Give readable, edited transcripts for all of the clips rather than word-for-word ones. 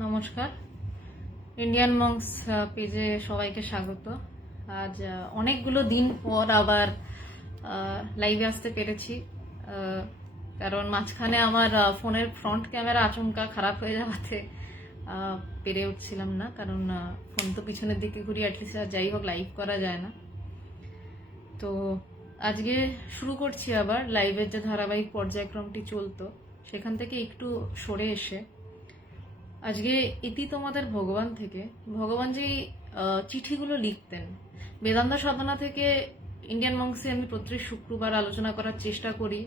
নমস্কার, Indian monks পেজে সবাইকে স্বাগত। আজ অনেকগুলো দিন পর আবার লাইভে আসতে পেরেছি, কারণ মাঝখানে আমার ফোনের ফ্রন্ট ক্যামেরা আচমকা খারাপ হয়ে যাওয়াতে পেরে উঠছিলাম না, কারণ ফোন তো পিছনের দিকে ঘুরি, অ্যাটলিস্ট যাই হোক লাইভ করা যায় না। তো আজকে শুরু করছি আবার লাইভের যে ধারাবাহিক পর্যায়ক্রমটি চলতো সেখান থেকে একটু সরে এসে আজকে ইতি তোমাদের ভগবান থেকে ভগবান যেই চিঠিগুলো লিখতেন বেদান্ত সাধনা থেকে ইন্ডিয়ান মংসে আমি প্রত্যেক শুক্রবার আলোচনা করার চেষ্টা করি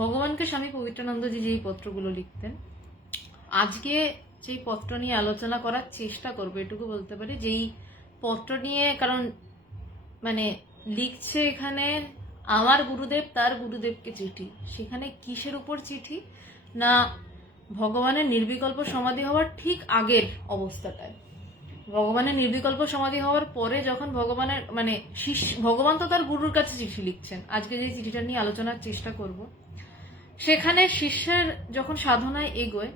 ভগবানকে স্বামী পবিত্রানন্দজি যেই পত্রগুলো লিখতেন। আজকে যেই পত্র নিয়ে আলোচনা করার চেষ্টা করবো এটুকু বলতে পারি, যেই পত্র নিয়ে, কারণ মানে লিখছে এখানে আমার গুরুদেব তার গুরুদেবকে চিঠি, সেখানে কিসের উপর চিঠি না ভগবানের নির্বিকল্প সমাধি হওয়ার ঠিক আগের অবস্থাটায়। ভগবানের নির্বিকল্প সমাধি হওয়ার পরে যখন ভগবানের ভগবান তো তার গুরুর কাছে চিঠি লিখছেন, আজকে যে চিঠিটা নিয়ে আলোচনার চেষ্টা করব সেখানে শিষ্যের যখন সাধনায় এগোয়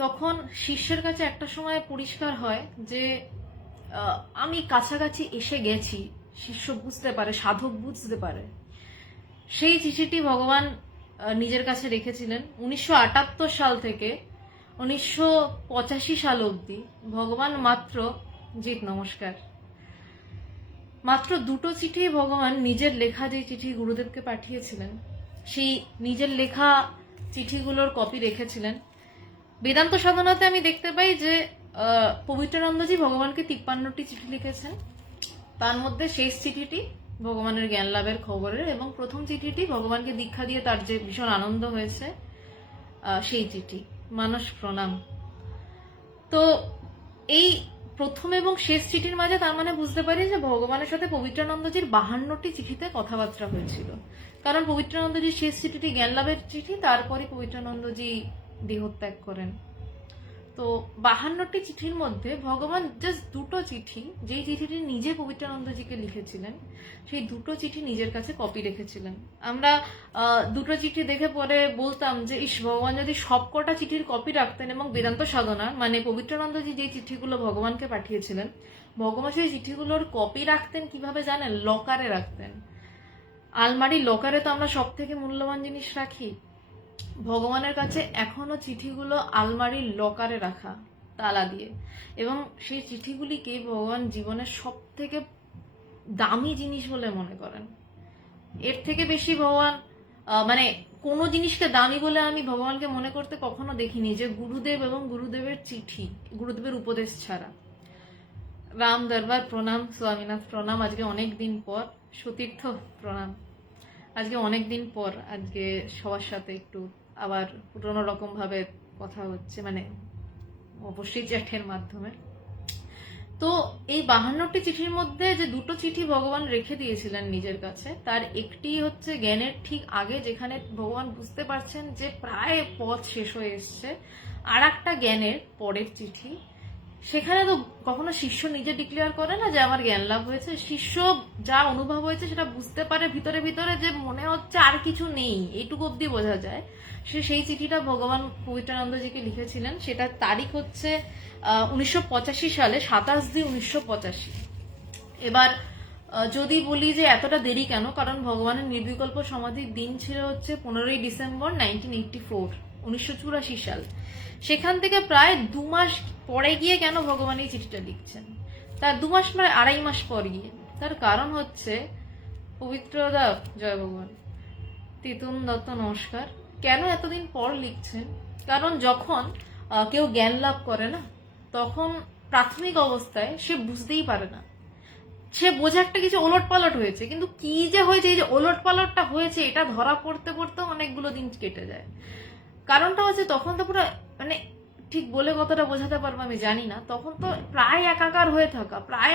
তখন শিষ্যের কাছে একটা সময় পরিষ্কার হয় যে আমি কাছাকাছি এসে গেছি। শিষ্য বুঝতে পারে, সাধক বুঝতে পারে। সেই চিঠিটি ভগবান নিজের কাছে রেখেছিলেন 1978 সাল থেকে 1985 সাল অবধি। ভগবান মাত্র মাত্র দুটো চিঠি ভগবান নিজের লেখা যে চিঠি গুরুদেবকে পাঠিয়েছিলেন সেই নিজের লেখা চিঠিগুলোর কপি রেখেছিলেন। বেদান্ত সাধনাতে আমি দেখতে পাই যে পবিত্রানন্দজি ভগবানকে 53টি চিঠি লিখেছেন, তার মধ্যে শেষ চিঠিটি ভগবানের জ্ঞান লাভের খবরের, এবং প্রথম চিঠিটি ভগবানকে দীক্ষা দিয়ে তার যে ভীষণ আনন্দ হয়েছে সেই চিঠি মানস প্রণাম। তো এই প্রথম এবং শেষ চিঠির মাঝে তার মানে বুঝতে পারি যে ভগবানের সাথে পবিত্রানন্দজির 52টি চিঠিতে কথাবার্তা হয়েছিল, কারণ পবিত্রানন্দজির শেষ চিঠিটি জ্ঞান লাভের চিঠি, তারপরে পবিত্রানন্দজি দেহত্যাগ করেন। তো 52টি চিঠির মধ্যে ভগবান জাস্ট দুটো চিঠি, যেই চিঠিটি নিজে পবিত্রানন্দজিকে লিখেছিলেন, সেই দুটো চিঠি নিজের কাছে কপি রেখেছিলেন। আমরা দুটো চিঠি দেখে পরে বলতাম যে ইস, ভগবান যদি সবকটা চিঠির কপি রাখতেন এবং বেদান্ত সাধনা পবিত্রানন্দজি যে চিঠিগুলো ভগবানকে পাঠিয়েছিলেন, ভগবান সেই চিঠিগুলোর কপি রাখতেন কিভাবে জানেন? লকারে রাখতেন। আলমারি লকারে তো আমরা সব থেকে মূল্যবান জিনিস রাখি, ভগবানের কাছে এখনো চিঠিগুলো আলমারির লকারে রাখা তালা দিয়ে, এবং সেই চিঠিগুলিকে ভগবান জীবনের সব থেকে দামি জিনিস বলে মনে করেন। এর থেকে বেশি ভগবান কোনো জিনিসকে দামি বলে আমি ভগবানকে মনে করতে কখনো দেখিনি যে গুরুদেব এবং গুরুদেবের চিঠি, গুরুদেবের উপদেশ ছাড়া। রাম দরবার প্রণাম, স্বামীনাথ প্রণাম। আজকে অনেক দিন পর, সতীর্থ প্রণাম। আজকে অনেক দিন পর আজকে সবার সাথে একটু আবার পুরোনো রকম ভাবে কথা হচ্ছে, অবশ্যই চ্যাটের মাধ্যমে। তো এই 52টি চিঠির মধ্যে যে দুটো চিঠি ভগবান রেখে দিয়েছিলেন নিজের কাছে, তার একটি হচ্ছে জ্ঞানের ঠিক আগে, যেখানে ভগবান বুঝতে পারছেন যে প্রায় পথ শেষ হয়ে এসছে, আর একটা জ্ঞানের পরের চিঠি। সেখানে তো কখনো শিষ্য নিজে ডিক্লেয়ার করে না যে আমার জ্ঞান লাভ হয়েছে, শিষ্য যা অনুভব হয়েছে সেটা বুঝতে পারে ভিতরে ভিতরে, যে মনে হচ্ছে আর কিছু নেই, এইটুকু অব্দি বোঝা যায়। সেই চিঠিটা ভগবান পবিত্রানন্দজিকে লিখেছিলেন। সেটার তারিখ হচ্ছে 1985 সালে 27/2/1985। এবার যদি বলি যে এতটা দেরি কেন, কারণ ভগবানের নির্বিকল্প সমাধির দিন ছিল হচ্ছে 15ই ডিসেম্বর 1984 সাল। সেখান থেকে প্রায় 2 মাস পরে গিয়ে কেন ভগবান এই চিঠিটা লিখছেন, তার 2 মাস নয় 2.5 মাস পর গিয়ে। তার কারণ হচ্ছে, পবিত্রদা জয় ভগবান, তিতুন দত্ত নমস্কার, কেন এতদিন পর লিখছেন? কারণ যখন কেউ জ্ঞান লাভ করে না, তখন প্রাথমিক অবস্থায় সে বুঝতেই পারে না, সে বোঝে একটা কিছু ওলট পালট হয়েছে, কিন্তু কি যে হয়েছে, এই যে ওলট পালটটা হয়েছে এটা ধরা পড়তে পড়তে অনেকগুলো দিন কেটে যায়। কারণটা হচ্ছে তখন তো পুরো ঠিক বলে কতটা বোঝাতে পারবো আমি জানি না, তখন তো প্রায় একাকার হয়ে থাকা, প্রায়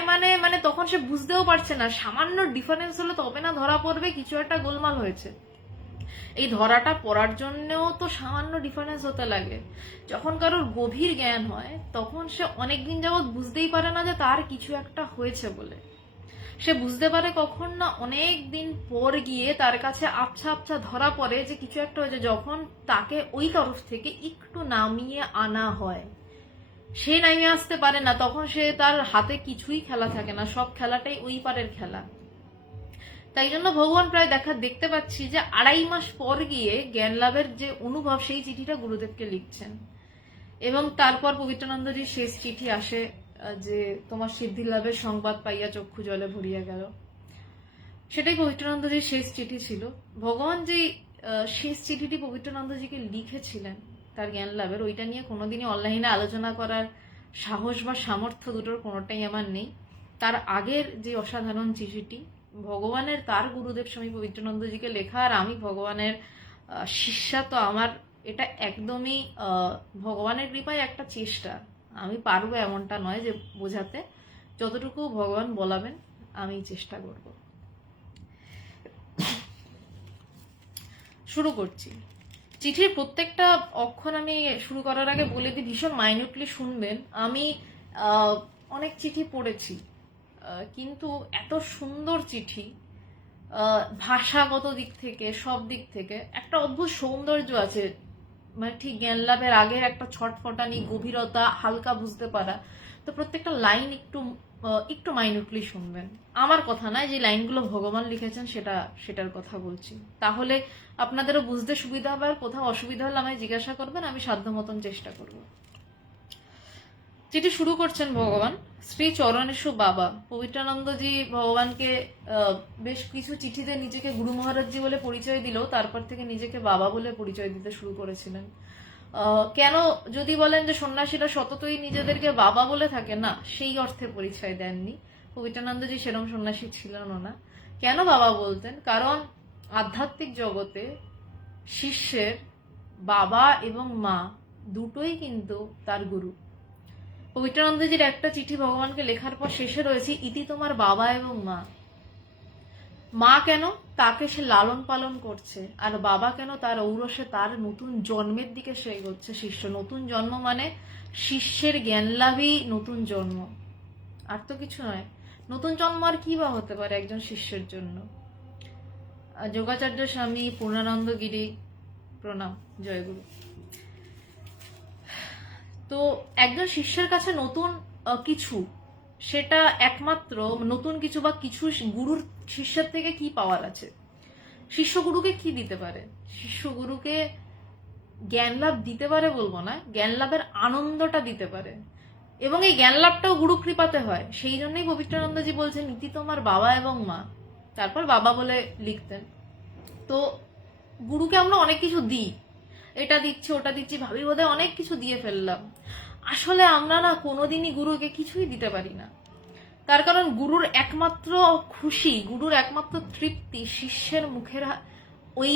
তখন সে বুঝতেও পারছে না, সামান্য ডিফারেন্স হলে তবে না ধরা পড়বে কিছু একটা গোলমাল হয়েছে। এই ধরাটা পড়ার জন্যও তো সামান্য ডিফারেন্স হতে লাগে। যখন কারোর গভীর জ্ঞান হয় তখন সে অনেকদিন যাবৎ বুঝতেই পারে না যে তার কিছু একটা হয়েছে বলে। সে বুঝতে পারে কখন না অনেক দিন পর গিয়ে তার কাছে আবছা আবছা ধরা পড়ে যে কিছু একটা হয়েছে, যখন তাকে ওই তরফ থেকে একটু নামিয়ে আনা হয়। সে নামিয়ে আসতে পারে না, তখন সে তার হাতে কিছুই খেলা থাকে না, সব খেলাটাই ওই পারের খেলা। তাই জন্য ভগবান প্রায় দেখতে পাচ্ছি যে 2.5 মাস পর গিয়ে জ্ঞান লাভের যে অনুভব, সেই চিঠিটা গুরুদেবকে লিখছেন। এবং তারপর পবিত্রানন্দজির শেষ চিঠি আসে যে তোমার সিদ্ধি লাভের সংবাদ পাইয়া চক্ষু জলে ভরিয়া গেল। সেটাই পবিত্রানন্দজির শেষ চিঠি ছিল। ভগবান যে শেষ চিঠিটি পবিত্রানন্দজিকে লিখেছিলেন তার জ্ঞান লাভের, ওইটা নিয়ে কোনোদিনই অনলাইনে আলোচনা করার সাহস বা সামর্থ্য দুটোর কোনোটাই আমার নেই। তার আগের যে অসাধারণ চিঠিটি ভগবানের তার গুরুদেব স্বামী পবিত্রানন্দজিকে লেখা, আর আমি ভগবানের শিষ্যা, তো আমার এটা একদমই ভগবানের কৃপায় একটা চেষ্টা। আমি পারবো এমনটা নয় যে বোঝাতে, যতটুকু ভগবান বলাবেন আমি চেষ্টা করব। শুরু করছি। চিঠির প্রত্যেকটা অক্ষর আমি শুরু করার আগে বলে দিই, ভীষণ মাইনিউটলি শুনবেন। আমি অনেক চিঠি পড়েছি, কিন্তু এত সুন্দর চিঠি, ভাষাগত দিক থেকে সব দিক থেকে একটা অদ্ভুত সৌন্দর্য আছে, মানে ঠিক জ্ঞান লাভের আগের একটা ছটফটানি, গভীরতা, হালকা বুঝতে পারা। তো প্রত্যেকটা লাইন একটু মাইনিউটলি শুনবেন। আমার কথা নয়, যে লাইনগুলো ভগবান লিখেছেন সেটার কথা বলছি। তাহলে আপনাদেরও বুঝতে সুবিধা হবে, আর কোথাও অসুবিধা হলে আমায় জিজ্ঞাসা করবেন, আমি সাধ্য মতন চেষ্টা করব। যেটি শুরু করছেন ভগবান, শ্রী চরণেশু বাবা। পবিত্রানন্দজি ভগবানকে বেশ কিছু চিঠিতে নিজেকে গুরু মহারাজজি বলে পরিচয় দিলেও তারপর থেকে নিজেকে বাবা বলে পরিচয় দিতে শুরু করেছিলেন। কেন যদি বলেন যে সন্ন্যাসীরা সততই নিজেদেরকে বাবা বলে থাকে, না, সেই অর্থে পরিচয় দেননি। পবিত্রানন্দজি সেরকম সন্ন্যাসী ছিলেন না। কেন বাবা বলতেন? কারণ আধ্যাত্মিক জগতে শিষ্যের বাবা এবং মা দুটোই কিন্তু তার গুরু। পবিত্রানন্দজির একটা চিঠি ভগবানকে লেখার পর শেষে রয়েছে, ইতি তোমার বাবা এবং মা। মা কেন? তাকে সে লালন পালন করছে, আর বাবা কেন? তার ঔরসে তার নতুন জন্মের দিকে সে এগোচ্ছে। শিষ্য নতুন জন্ম মানে শিষ্যের জ্ঞান লাভই নতুন জন্ম, আর তো কিছু নয়। নতুন জন্ম আর কি বা হতে পারে একজন শিষ্যের জন্য? যোগাচার্য স্বামী পূর্ণানন্দ গিরি প্রণাম, জয়গুরু। তো একজন শিষ্যের কাছে নতুন কিছু, সেটা একমাত্র নতুন কিছু বা কিছু গুরুর শিষ্যের থেকে কি পাওয়ার আছে? শিষ্য গুরুকে কি দিতে পারে? শিষ্য গুরুকে জ্ঞান লাভ দিতে পারে বলবো না, জ্ঞান লাভের আনন্দটা দিতে পারে, এবং এই জ্ঞান লাভটাও গুরু কৃপাতে হয়। সেই জন্যই পবিত্রানন্দজি বলছেন, নীতি তোমার বাবা এবং মা। তারপর বাবা বলে লিখতেন। তো গুরুকে আমরা অনেক কিছু দিই, এটা দিচ্ছি ওটা দিচ্ছি, ভাবি বোধহয় অনেক কিছু দিয়ে ফেললাম। আসলে আমরা না কোনোদিনই গুরুকে কিছুই দিতে পারি না। তার কারণ গুরুর একমাত্র খুশি, গুরুর একমাত্র তৃপ্তি শিষ্যের মুখের ওই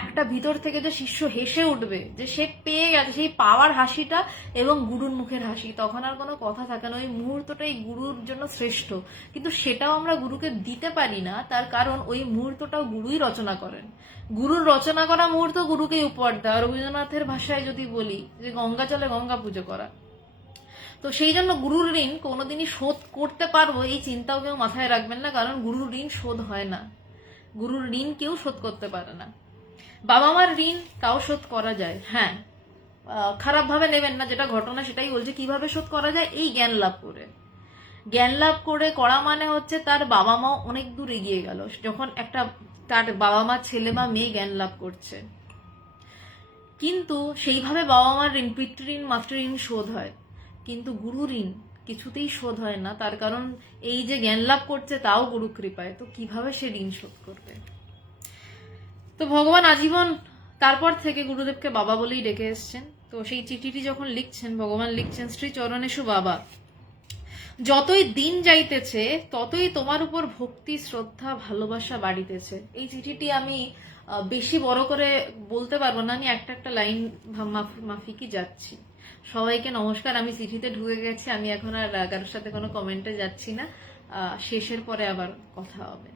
একটা ভিতর থেকে যে শিষ্য হেসে উঠবে, যে সে পেয়ে গেছে সেই পাওয়ার হাসিটা, এবং গুরুর মুখের হাসি, তখন আর কোনো কথা থাকে না। ওই মুহূর্তটাই গুরুর জন্য শ্রেষ্ঠ। কিন্তু সেটাও আমরা গুরুকে দিতে পারি না, তার কারণ ওই মুহূর্তটাও গুরুই রচনা করেন। গুরুর রচনা করা মুহূর্ত গুরুকেই উপহার দেওয়া। রবীন্দ্রনাথের ভাষায় যদি বলি যে গঙ্গা জলে গঙ্গা পুজো করা। তো সেই জন্য গুরুর ঋণ কোনোদিনই শোধ করতে পারবো এই চিন্তাও কেউ মাথায় রাখবেন না, কারণ গুরুর ঋণ শোধ হয় না। গুরুর ঋণ কেউ শোধ করতে পারে না। বাবা মার ঋণ তাও শোধ করা যায়, হ্যাঁ, খারাপ ভাবে নেবেন না, যেটা ঘটনা সেটাই বলছে। কিভাবে শোধ করা যায়? এই জ্ঞান লাভ করে। জ্ঞান লাভ করে করা মানে হচ্ছে তার বাবা মা অনেক দূর এগিয়ে গেল, যখন একটা তার বাবা মা ছেলে বা মেয়ে জ্ঞান লাভ করছে। কিন্তু সেইভাবে বাবা মার ঋণ, পিতৃঋণ মাতৃঋণ শোধ হয়, কিন্তু গুরু ঋণ কিছুতেই শোধ হয় না। তার কারণ এই যে জ্ঞান লাভ করছে তাও গুরু কৃপায়, তো কিভাবে সে ঋণ শোধ করবে? তো ভগবান আজীবন তারপর থেকে গুরুদেবকে বাবা বলেই ডেকে এসছেন। তো সেই চিঠিটি যখন লিখছেন, ভগবান লিখছেন, শ্রী চরণেশু বাবা, যতই দিন যাইতেছে ততই তোমার উপর ভক্তি শ্রদ্ধা ভালোবাসা বাড়িতেছে। এই চিঠিটি আমি বেশি বড় করে বলতে পারবো না, আমি একটা একটা লাইন মাফিকই যাচ্ছি। সবাইকে নমস্কার, আমি চিঠিতে ঢুকে গেছি, আমি এখন আর কারোর সাথে কোনো কমেন্টে যাচ্ছি না, শেষের পরে আবার কথা হবে।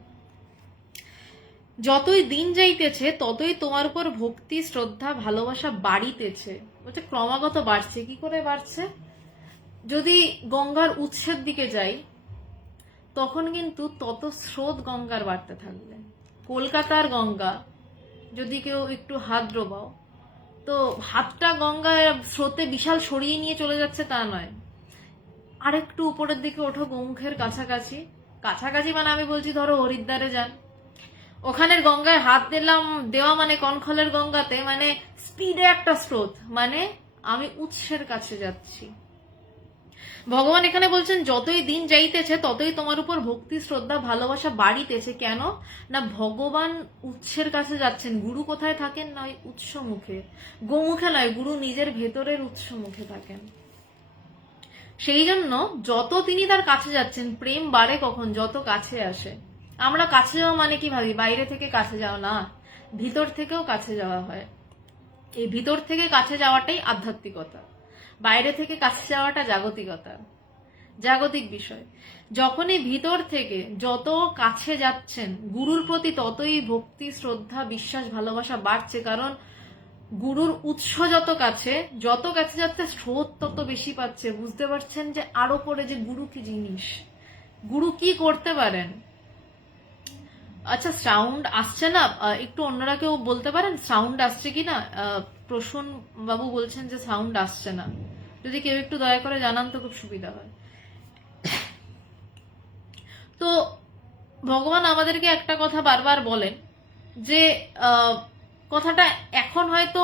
যতই দিন যাইতেছে ততই তোমার উপর ভক্তি শ্রদ্ধা ভালোবাসা বাড়িতেছে। বলছে ক্রমাগত বাড়ছে। কি করে বাড়ছে? যদি গঙ্গার উৎসের দিকে যাই, তখন কিন্তু তত স্রোত গঙ্গার বাড়তে থাকবে। কলকাতার গঙ্গা যদি কেউ একটু হাত ডোবাও, তো হাতটা গঙ্গায় স্রোতে বিশাল সরিয়ে নিয়ে চলে যাচ্ছে তা নয়, আরেকটু উপরের দিকে ওঠো গৌমুখের কাছাকাছি, কাছাকাছি মানে আমি বলছি ধরো হরিদ্বারে যান, ওখানের গঙ্গায় হাত দিলাম, দেওয়া মানে কনখলের গঙ্গাতে, মানে স্পিডে একটা স্রোত, মানে আমি উৎসের কাছে যাচ্ছি। ভগবান এখানে বলছেন যতই দিন যাইতেছে ততই তোমার উপর ভক্তি শ্রদ্ধা ভালোবাসা বাড়িতেছে। কেন না ভগবান উৎসের কাছে যাচ্ছেন। গুরু কোথায় থাকেন? নয় উৎস মুখে, গোমুখে নয়, গুরু নিজের ভেতরের উৎস মুখে থাকেন। সেই জন্য যত তিনি তার কাছে যাচ্ছেন, প্রেম বাড়ে কখন? যত কাছে আসে। আমরা কাছে যাওয়া মানে কি ভাবি? বাইরে থেকে কাছে যাওয়া না, ভিতর থেকেও কাছে যাওয়া হয়। এই ভিতর থেকে কাছে যাওয়াটাই আধ্যাত্মিকতা, বাইরে থেকে কাছে যাওয়াটা জাগতিকতা, জাগতিক বিষয়। যখনই ভিতর থেকে যত কাছে যাচ্ছেন গুরুর প্রতি, ততই ভক্তি শ্রদ্ধা বিশ্বাস ভালোবাসা বাড়ছে। কারণ গুরুর উৎস যত কাছে যাচ্ছে, স্রোত তত বেশি পাচ্ছে। বুঝতে পারছেন যে আরো করে যে গুরু কি জিনিস, গুরু কি করতে পারেন। আচ্ছা, সাউন্ড আসছে না? একটু অন্যরা কেউ বলতে পারেন সাউন্ড আসছে কিনা? প্রসূন বাবু বলছেন যে সাউন্ড আসছে না, যদি কেউ একটু দয়া করে জানান তো খুব সুবিধা হয়। তো ভগবান আমাদেরকে একটা কথা বারবার বলেন যে কথাটা এখন হয়তো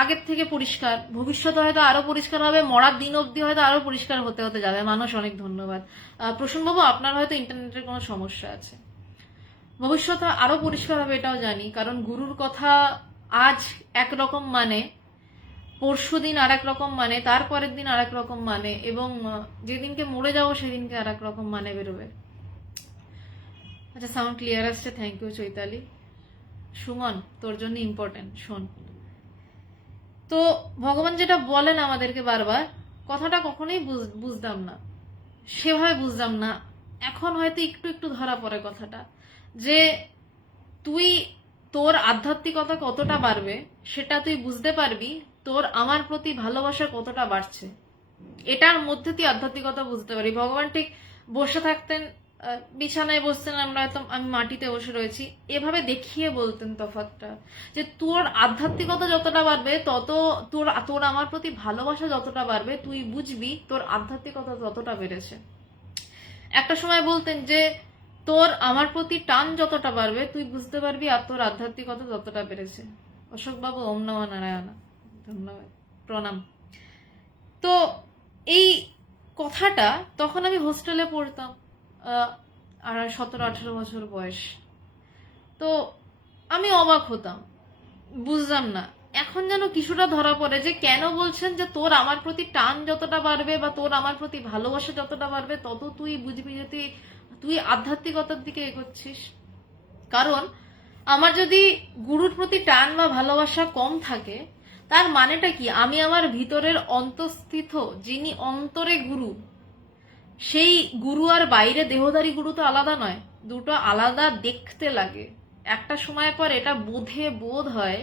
আগের থেকে পরিষ্কার, ভবিষ্যতে হয়তো আরো পরিষ্কার হবে, মরার দিন অবধি হয়তো আরো পরিষ্কার হতে হতে যাবে। মানুষ অনেক ধন্যবাদ। প্রসূন বাবু, আপনার হয়তো ইন্টারনেটের কোনো সমস্যা আছে। ভবিষ্যতে আরো পরিষ্কার হবে এটাও জানি, কারণ গুরুর কথা আজ একরকম মানে, পরশু দিন আর এক রকম মানে, তারপরের দিন আর এক রকম মানে, এবং যেদিনকে মরে যাবো সেদিনকে আর এক রকম মানে বেরোবে। আচ্ছা, সাউন্ড ক্লিয়ার আসছে, থ্যাংক ইউ চৈতালি। সুমন, তোর জন্য ইম্পর্টেন্ট, শোন। তো ভগবান যেটা বলেন আমাদেরকে বারবার, কথাটা কখনোই বুঝতাম না, সেভাবে বুঝতাম না। এখন হয়তো একটু একটু ধরা পড়ে কথাটা, যে তুই তোর আধ্যাত্মিকতা কতটা বাড়বে সেটা তুই বুঝতে পারবি তোর আমার প্রতি ভালোবাসা কতটা বাড়ছে। এটার মধ্যে তুই আধ্যাত্মিকতা বুঝতে পারি। ভগবান ঠিক বসে থাকতেন, বিছানায় বসতেন, আমরা হয়তো আমি মাটিতে বসে রয়েছি, এভাবে দেখিয়ে বলতেন তফাৎটা, যে তোর আধ্যাত্মিকতা যতটা বাড়বে তত তোর আমার প্রতি ভালোবাসা যতটা বাড়বে, তুই বুঝবি তোর আধ্যাত্মিকতা ততটা বেড়েছে। একটা সময় বলতেন যে তোর আমার প্রতি টান যতটা বাড়বে তুই বুঝতে পারবি আর তোর আধ্যাত্মিকতা ততটা বেড়েছে। অশোক বাবু, ওম নমঃ নারায়ণ, ধন্যবাদ, প্রণাম। তো এই কথাটা তখন আমি হোস্টেলে পড়তাম, আর 17-18 বছর বয়স। তো আমি অবাক হতাম, বুঝতাম না। এখন যেন কিছুটা ধরা পড়ে যে কেন বলছেন যে তোর আমার প্রতি টান যতটা বাড়বে বা তোর আমার প্রতি ভালোবাসা যতটা বাড়বে তত তুই বুঝবি যে তুই আধ্যাত্মিকতার দিকে এগোচ্ছিস। কারণ আমার যদি গুরুর প্রতি টান বা ভালোবাসা কম থাকে, তার মানেটা কি? আমি আমার ভিতরের অন্তঃস্থিত যিনি অন্তরে গুরু, সেই গুরু আর বাইরে দেহধারী গুরু তো আলাদা নয়, দুটো আলাদা দেখতে লাগে। একটা সময় পর এটা বোধ হয়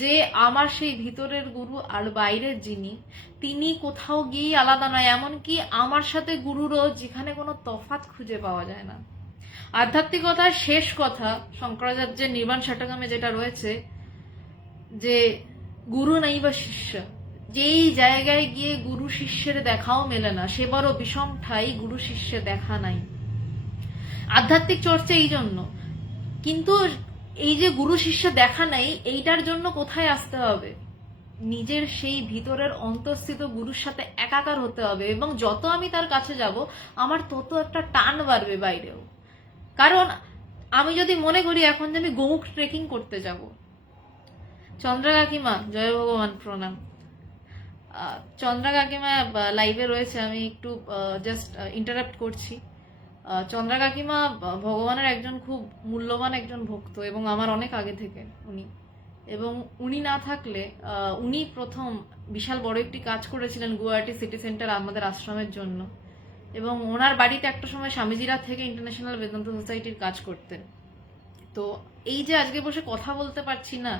যে আমার সেই ভিতরের গুরু আর বাইরের যিনি, তিনি কোথাও গিয়ে আলাদা নয়। এমনকি আমার সাথে গুরুরও যেখানে কোনো তফাৎ খুঁজে পাওয়া যায় না। আধ্যাত্মিকতার শেষ কথা শঙ্করাচার্যের নির্বাণ ষটকমে যেটা রয়েছে, যে গুরু নাই বা শিষ্য, যেই জায়গায় গিয়ে গুরু শিষ্যের দেখাও মেলে না, সে বড় বিষম ঠাই, গুরু শিষ্যের দেখা নাই। আধ্যাত্মিক চর্চা এই জন্য। কিন্তু এই যে গুরু শিষ্য দেখা নাই, এইটার জন্য কোথায় আসতে হবে? নিজের সেই ভিতরের অন্তঃস্থিত গুরুর সাথে একাকার হতে হবে, এবং যত আমি তার কাছে যাব আমার তত একটা টান বাড়বে বাইরেও। কারণ আমি যদি মনে করি এখন যে আমি গোমুখ ট্রেকিং করতে যাব, চন্দ্রা কাকিমা জয় ভগবান, প্রণাম। চন্দ্রা কাকিমা লাইভে রয়েছে, আমি একটু জাস্ট ইন্টারাপ্ট করছি। চন্দ্রা কাকিমা ভগবানের একজন খুব মূল্যবান একজন ভক্ত, এবং আমার অনেক আগে থেকে উনি, এবং উনি না থাকলে উনি প্রথম বিশাল বড় একটি কাজ করেছিলেন গুয়াহাটি সিটি সেন্টার আমাদের আশ্রমের জন্য, এবং ওনার বাড়িতে একটা সময় স্বামীজিরা থেকে ইন্টারন্যাশনাল বেদান্ত সোসাইটির কাজ করতেন। তো এই যে আজকে বসে কথা বলতে পারছি না,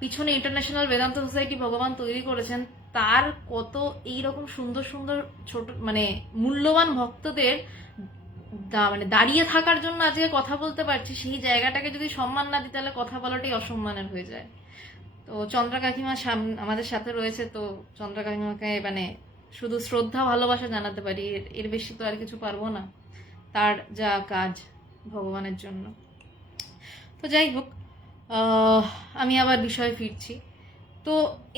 পিছনে ইন্টারন্যাশনাল বেদান্ত সোসাইটি ভগবান তৈরি করেছেন, তার কত এইরকম সুন্দর সুন্দর ছোট মানে মূল্যবান ভক্তদের মানে দাঁড়িয়ে থাকার জন্য আজকে কথা বলতে পারছি, সেই জায়গাটাকে যদি সম্মান না দিই তাহলে কথা বলাটাই অসম্মানের হয়ে যায়। তো চন্দ্রা কাকিমা আমাদের সাথে রয়েছে, তো চন্দ্রা কাকিমাকে মানে শুধু শ্রদ্ধা ভালোবাসা জানাতে পারি, এর বেশি তো আর কিছু পারবো না, তার যা কাজ ভগবানের জন্য। তো যাই হোক, আমি আবার বিষয়ে ফিরছি। তো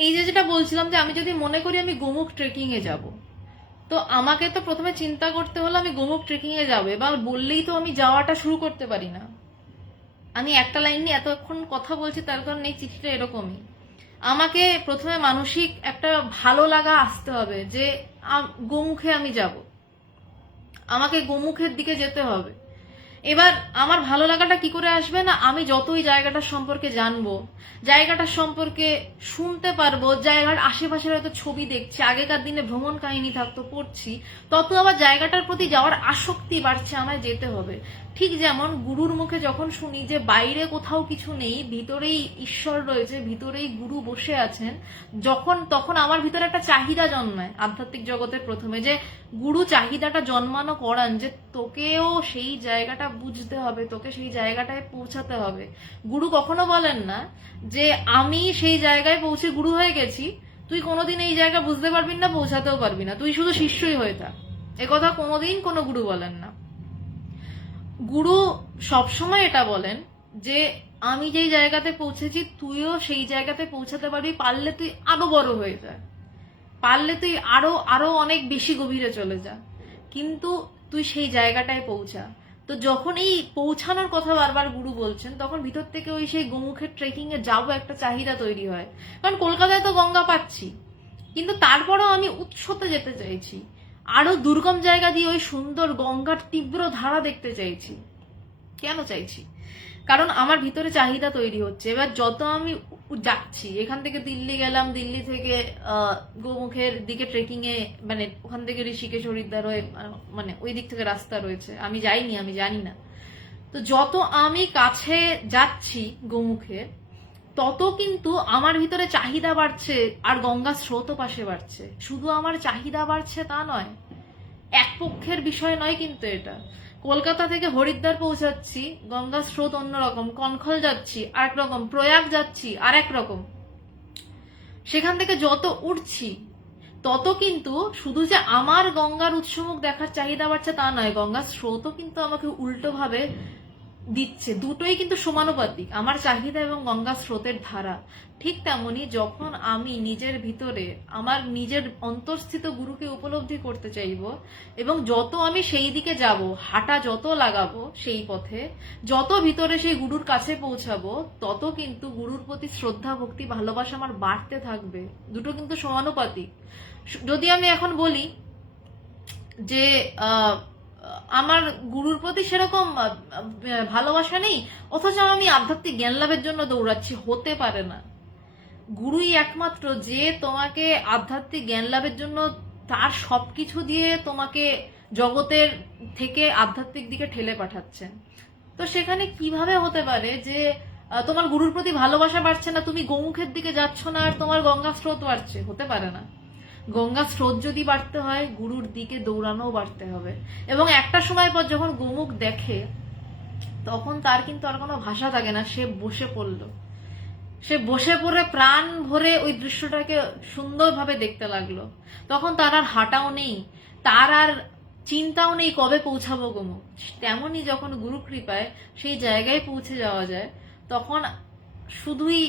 এই যে যেটা বলছিলাম, যে আমি যদি মনে করি আমি গোমুখ ট্রেকিংয়ে যাব, তো আমাকে তো প্রথমে চিন্তা করতে হলো আমি গোমুখ ট্রেকিংয়ে যাবো, এবার বললেই তো আমি যাওয়াটা শুরু করতে পারি না। আমি একটা লাইন নিয়ে এতক্ষণ কথা বলছি, তার কারণ এই চিঠিটা এরকমই। আমাকে প্রথমে মানসিক একটা ভালো লাগা আসতে হবে যে গোমুখে আমি যাব, আমাকে গোমুখের দিকে যেতে হবে। এবার আমার ভালো লাগাটা কি করে আসবে না, আমি যতই জায়গাটার সম্পর্কে জানবো, জায়গাটার সম্পর্কে শুনতে পারবো, জায়গার আশেপাশের হয়তো ছবি দেখছি, আগেকার দিনে ভ্রমণ কাহিনী থাকতো পড়ছি, তত আবার জায়গাটার প্রতি যাওয়ার আসক্তি বাড়ছে, আমায় যেতে হবে। ঠিক যেমন গুরুর মুখে যখন শুনি যে বাইরে কোথাও কিছু নেই, ভিতরেই ঈশ্বর রয়েছে, ভিতরেই গুরু বসে আছেন, তখন আমার ভিতরে একটা চাহিদা জন্মায় আধ্যাত্মিক জগতের প্রথমে, যে গুরু চাহিদাটা জন্মানো করান যে তোকেও সেই জায়গাটা বুঝতে হবে, তোকে সেই জায়গাটায় পৌঁছাতে হবে। গুরু কখনো বলেন না যে আমি সেই জায়গায় পৌঁছে গুরু হয়ে গেছি, তুই কোনোদিন এই জায়গা বুঝতে পারবি না, পৌঁছাতেও পারবি না, তুই শুধু শিষ্যই হয়ে থাক। একথা কোনোদিন কোনো গুরু বলেন না। গুরু সবসময় এটা বলেন যে আমি যেই জায়গাতে পৌঁছেছি তুইও সেই জায়গাতে পৌঁছাতে পারবি, পারলে তুই আরো বড় হয়ে যা, পারলে তুই আরো আরো অনেক বেশি গভীরে চলে যা, কিন্তু তুই সেই জায়গাটায় পৌঁছা। তো যখন এই পৌঁছানোর কথা বারবার গুরু বলছেন, তখন ভিতর থেকে ওই সেই গোমুখের ট্রেকিং এ যাবো একটা চাহিদা তৈরি হয়। কারণ কলকাতায় তো গঙ্গা পাচ্ছি, কিন্তু তারপরেও আমি উৎসতে যেতে চাইছি, আরো দুর্গম জায়গা দিয়ে ওই সুন্দর গঙ্গার তীব্র ধারা দেখতে চাইছি। কেন চাইছি? কারণ আমার ভিতরে চাহিদা তৈরি হচ্ছে। এবার যত আমি যাচ্ছি, এখান থেকে দিল্লি গেলাম, দিল্লি থেকে গোমুখের দিকে ট্রেকিং এ, মানে ওখান থেকে ঋষিকেশ হরিদ্বার হয়ে, মানে ওই দিক থেকে রাস্তা রয়েছে, আমি যাইনি, আমি জানি না। তো যত আমি কাছে যাচ্ছি গোমুখে, তত কিন্তু আমার ভিতরে চাহিদা বাড়ছে, আর গঙ্গা স্রোতও পাশে বাড়ছে। শুধু আমার চাহিদা বাড়ছে তা নয়, এক পক্ষের বিষয় নয় কিন্তু এটা। কলকাতা থেকে হরিদ্বার পৌঁছাচ্ছি, গঙ্গা স্রোত অন্যরকম, কনখল যাচ্ছি আরেক রকম, প্রয়াগ যাচ্ছি আরেক রকম। সেখান থেকে যত উঠছি তত কিন্তু শুধু যে আমার গঙ্গার উৎসমুখ দেখার চাহিদা বাড়ছে তা নয়, গঙ্গার স্রোতও কিন্তু আমাকে উল্টো ভাবে দিচ্ছে। দুটোই কিন্তু সমানুপাতিক, আমার চাহিদা এবং গঙ্গা স্রোতের ধারা। ঠিক তেমনি যখন আমি নিজের ভিতরে আমার নিজের অন্তর্স্থিত গুরুকে উপলব্ধি করতে চাইব, এবং যত আমি সেই দিকে যাব, হাঁটা যত লাগাবো সেই পথে, যত ভিতরে সেই গুরুর কাছে পৌঁছাবো, তত কিন্তু গুরুর প্রতি শ্রদ্ধা ভক্তি ভালোবাসা আমার বাড়তে থাকবে। দুটো কিন্তু সমানুপাতিক। যদি আমি এখন বলি যে আমার গুরুর প্রতি সেরকম ভালোবাসা নেই, অথচ আমি আধ্যাত্মিক জ্ঞান লাভের জন্য দৌড়াচ্ছি, হতে পারে না। গুরুই একমাত্র যে তোমাকে আধ্যাত্মিক জ্ঞান লাভের জন্য তার সবকিছু দিয়ে তোমাকে জগতের থেকে আধ্যাত্মিক দিকে ঠেলে পাঠাচ্ছেন। তো সেখানে কিভাবে হতে পারে যে তোমার গুরুর প্রতি ভালোবাসা বাড়ছে না, তুমি গোমুখের দিকে যাচ্ছ না, আর তোমার গঙ্গা স্রোত বাড়ছে? হতে পারে না। গঙ্গা স্রোত যদি বাড়তে হয়, গুরুর দিকে দৌড়ানো বাড়তে হবে। এবং একটা সময় পর যখন গোমুখ দেখে, তখন তার কিন্তু আর কোনো ভাষা থাকে না, সে বসে পড়লো, সে বসে পড়ে প্রাণ ভরে ওই দৃশ্যটাকে সুন্দরভাবে দেখতে লাগলো। তখন তার আর হাঁটাও নেই, তার আর চিন্তাও নেই কবে পৌঁছাবো গোমুখ। তেমনি যখন গুরু কৃপায় সেই জায়গায় পৌঁছে যাওয়া যায়, তখন শুধুই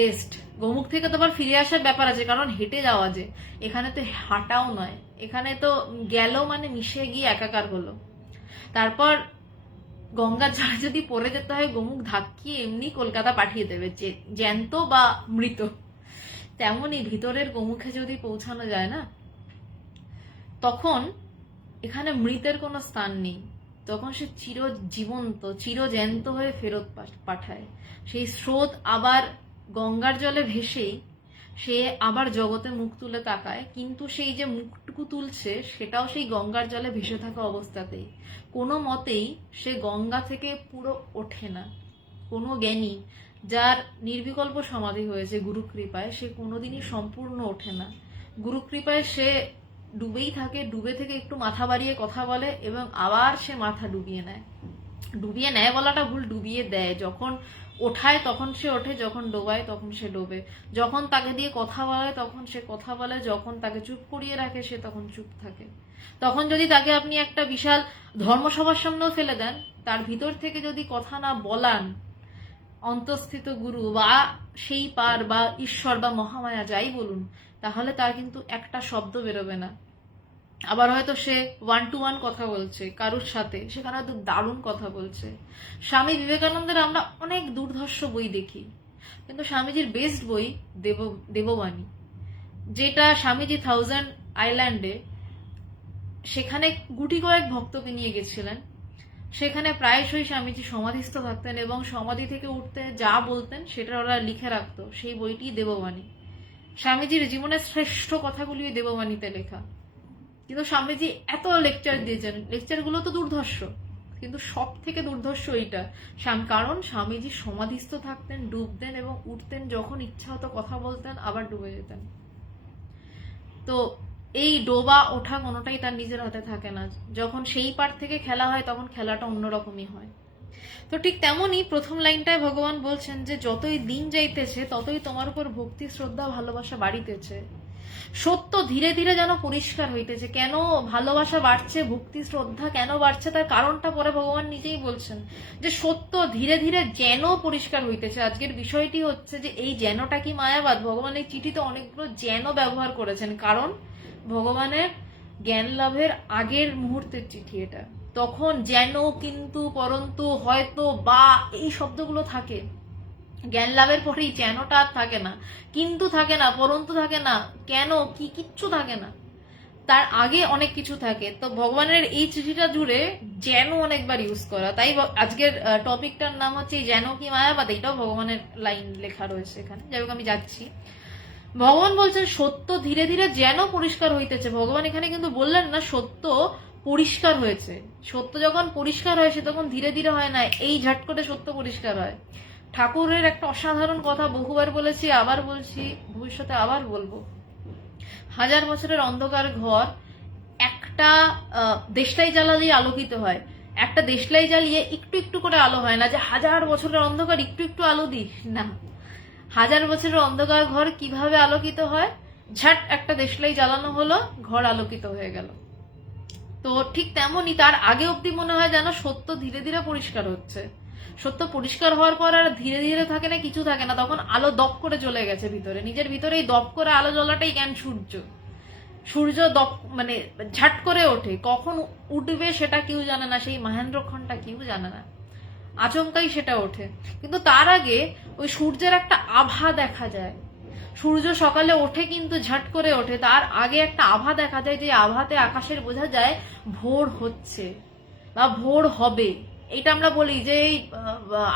রেস্ট। গোমুখ থেকে তো আবার ফিরে আসার ব্যাপার আছে, কারণ হেঁটে যাওয়া, যে এখানে তো হাঁটাও নয়, এখানে তো গেল মানে মিশে গিয়ে একাকার হলো। তারপর গঙ্গার জলে যদি পড়ে যেতে হয়, গোমুখ ধাক্কিয়ে এমনি কলকাতা পাঠিয়ে দেবে, যে জ্যান্ত বা মৃত। তেমনি ভিতরের গোমুখে যদি পৌঁছানো যায় না, তখন এখানে মৃতের কোনো স্থান নেই, তখন সে চির জীবন্ত, চির জ্যান্ত হয়ে ফেরত পাঠায়। সেই স্রোত আবার গঙ্গার জলে ভেসেই সে আবার জগতে মুখ তুলে তাকায়, কিন্তু সেই যে মুখটুকু তুলছে সেটাও সেই গঙ্গার জলে ভেসে থাকা অবস্থাতেই। কোনো মতেই সে গঙ্গা থেকে পুরো ওঠে না। কোনো জ্ঞানী যার নির্বিকল্প সমাধি হয়েছে গুরু কৃপায়, সে কোনোদিনই সম্পূর্ণ ওঠে না। গুরু কৃপায় সে ডুবেই থাকে, ডুবে থেকে একটু মাথা বাড়িয়ে কথা বলে এবং আবার সে মাথা ডুবিয়ে নেয়। ডুবিয়ে নেয় বলাটা ভুল, ডুবিয়ে দেয়। যখন ওঠায় তখন সে ওঠে, যখন ডোবায় তখন সে ডোবে, যখন তাকে দিয়ে কথা বলে তখন সে কথা বলে, যখন তাকে চুপ করিয়ে রাখে সে তখন চুপ থাকে। তখন যদি তাকে আপনি একটা বিশাল ধর্মসভার সামনেও ফেলে দেন, তার ভিতর থেকে যদি কথা না বলান অন্তঃস্থিত গুরু বা সেই পার বা ঈশ্বর বা মহামায়া যাই বলুন, তাহলে তার কিন্তু একটা শব্দ বেরোবে না। আবার হয়তো সে 1-to-1 কথা বলছে কারুর সাথে, সেখানে হয়তো দারুণ কথা বলছে। স্বামী বিবেকানন্দের আমরা অনেক দুর্ধর্ষ বই দেখি, কিন্তু স্বামীজির বেস্ট বই দেববাণী, যেটা স্বামীজি 1000 আইল্যান্ডে সেখানে গুটি কয়েক ভক্তকে নিয়ে গেছিলেন। সেখানে প্রায়শই স্বামীজি সমাধিস্থ থাকতেন এবং সমাধি থেকে উঠতে যা বলতেন সেটা ওরা লিখে রাখতো। সেই বইটি দেববাণী। স্বামীজির জীবনের শ্রেষ্ঠ কথাগুলি দেববাণীতে লেখা। কিন্তু স্বামীজি এত লেকচার দিয়েছেন, লেকচারগুলো তো দুর্ধর্ষ, কিন্তু সব থেকে দুর্ধর্ষ এইটা, কারণ স্বামীজি সমাধিস্থ থাকতেন, ডুবতেন এবং উঠতেন, যখন ইচ্ছা হতো কথা বলতেন, আবার ডুবে যেতেন। তো এই ডোবা ওঠা কোনোটাই তার নিজের হাতে থাকে না। যখন সেই পার থেকে খেলা হয় তখন খেলাটা অন্যরকমই হয়। তো ঠিক তেমনই প্রথম লাইনটায় ভগবান বলছেন যে যতই দিন যাইতেছে ততই তোমার উপর ভক্তি, শ্রদ্ধা, ভালোবাসা বাড়িতেছে। সত্য ধীরে ধীরে যেন পরিষ্কার হইতেছে। কেন ভালোবাসা বাড়ছে, ভক্তি শ্রদ্ধা কেন বাড়ছে, তার কারণটা পরে ভগবান নিজেই বলছেন যে সত্য ধীরে ধীরে যেন পরিষ্কার হইতেছে। আজকের বিষয়টি হচ্ছে যে এই যেনটা কি মায়াবাদ। ভগবান এই চিঠিতে অনেকগুলো যেন ব্যবহার করেছেন, কারণ ভগবানের জ্ঞান লাভের আগের মুহূর্তের চিঠি এটা। তখন যেন, কিন্তু, পরন্তু, হয়তো, বা এই শব্দগুলো থাকে। জ্ঞান লাভের পরেই যেনটা আর থাকে না, কিন্তু থাকে না, পরন্তু থাকে না, কেন কি কিচ্ছু থাকে না, তার আগে অনেক কিছু থাকে। তো ভগবানের এই চিঠিটা জুড়ে যেন অনেকবার ইউজ করা। তাই আজকের টপিকটার নাম হচ্ছে যেন কি মায়াবাদ। এটাও ভগবানের লাইন লেখা রয়েছে এখানে, যাই হোক আমি যাচ্ছি। ভগবান বলছেন সত্য ধীরে ধীরে যেন পরিষ্কার হইতেছে। ভগবান এখানে কিন্তু বললেন না সত্য পরিষ্কার হয়েছে। সত্য যখন পরিষ্কার হয় সে তখন ধীরে ধীরে হয় না, এই ঝট করে সত্য পরিষ্কার হয়। ঠাকুরের একটা অসাধারণ কথা বহুবার বলেছি, আবার বলছি, ভবিষ্যতে আবার বলবো। 1000 বছরের অন্ধকার ঘর একটা দেশলাই জ্বালালেই আলোকিত হয়। একটা দেশলাই জ্বালিয়ে একটু একটু করে আলো হয় না, যে 1000 বছরের অন্ধকার একটু একটু আলো দিই না। 1000 বছরের অন্ধকার ঘর কিভাবে আলোকিত হয়? ঝাট একটা দেশলাই জ্বালানো হলো, ঘর আলোকিত হয়ে গেল। তো ঠিক তেমনই তার আগে অব্দি মনে হয় যেন সত্য ধীরে ধীরে পরিষ্কার হচ্ছে। সত্য পরিষ্কার হওয়ার পর আর ধীরে ধীরে থাকে না, কিছু থাকে না, তখন আলো দপ করে জ্বলে গেছে ভিতরে। নিজের ভিতরেই দপ করে আলো জ্বলাটাই জ্ঞান। সূর্য দপ মানে ঝাট করে ওঠে, কখন উঠবে সেটা কেউ জানে না, সেই মহেন্দ্রক্ষণটা কেউ জানে না, আচমকাই সেটা ওঠে। কিন্তু তার আগে ওই সূর্যের একটা আভা দেখা যায়। সূর্য সকালে ওঠে কিন্তু ঝাট করে ওঠে, তার আগে একটা আভা দেখা যায়, যে আভাতে আকাশের বোঝা যায় ভোর হচ্ছে বা ভোর হবে। এটা আমরা বলি যে এই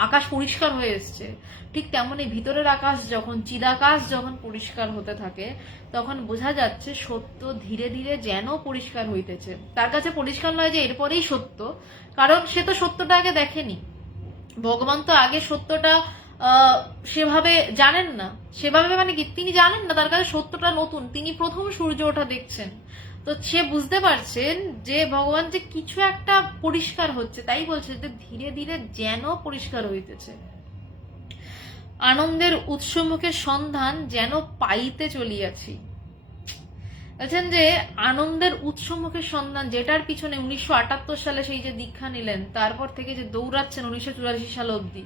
আকাশ পরিষ্কার হয়ে এসছে। ঠিক তেমনই ভিতরের আকাশ যখন, চিদাকাশ যখন পরিষ্কার হতে থাকে, তখন বোঝা যাচ্ছে সত্য ধীরে ধীরে যেন পরিষ্কার হইতেছে। তার কাছে পরিষ্কার নয় যে এরপরেই সত্য, কারণ সে তো সত্যটা আগে দেখেনি। ভগবান তো আগে সত্যটা সেভাবে জানেন না। সেভাবে মানে কি, তিনি জানেন না, তার কাছে সত্যটা নতুন। তিনি প্রথম সূর্য ওঠা দেখছেন। তো সে বুঝতে পারছেন যে ভগবান যে কিছু একটা পরিষ্কার হচ্ছে, তাই বলছে যে ধীরে ধীরে যেন পরিষ্কার হইতেছে। আনন্দের উৎসমুখের সন্ধান যেন পাইতে চলিয়াছি। বলছেন যে আনন্দের উৎসমুখের সন্ধান, যেটার পিছনে 1978 সালে সেই যে দীক্ষা নিলেন, তারপর থেকে যে দৌড়াচ্ছেন 1984 সাল অব্দি,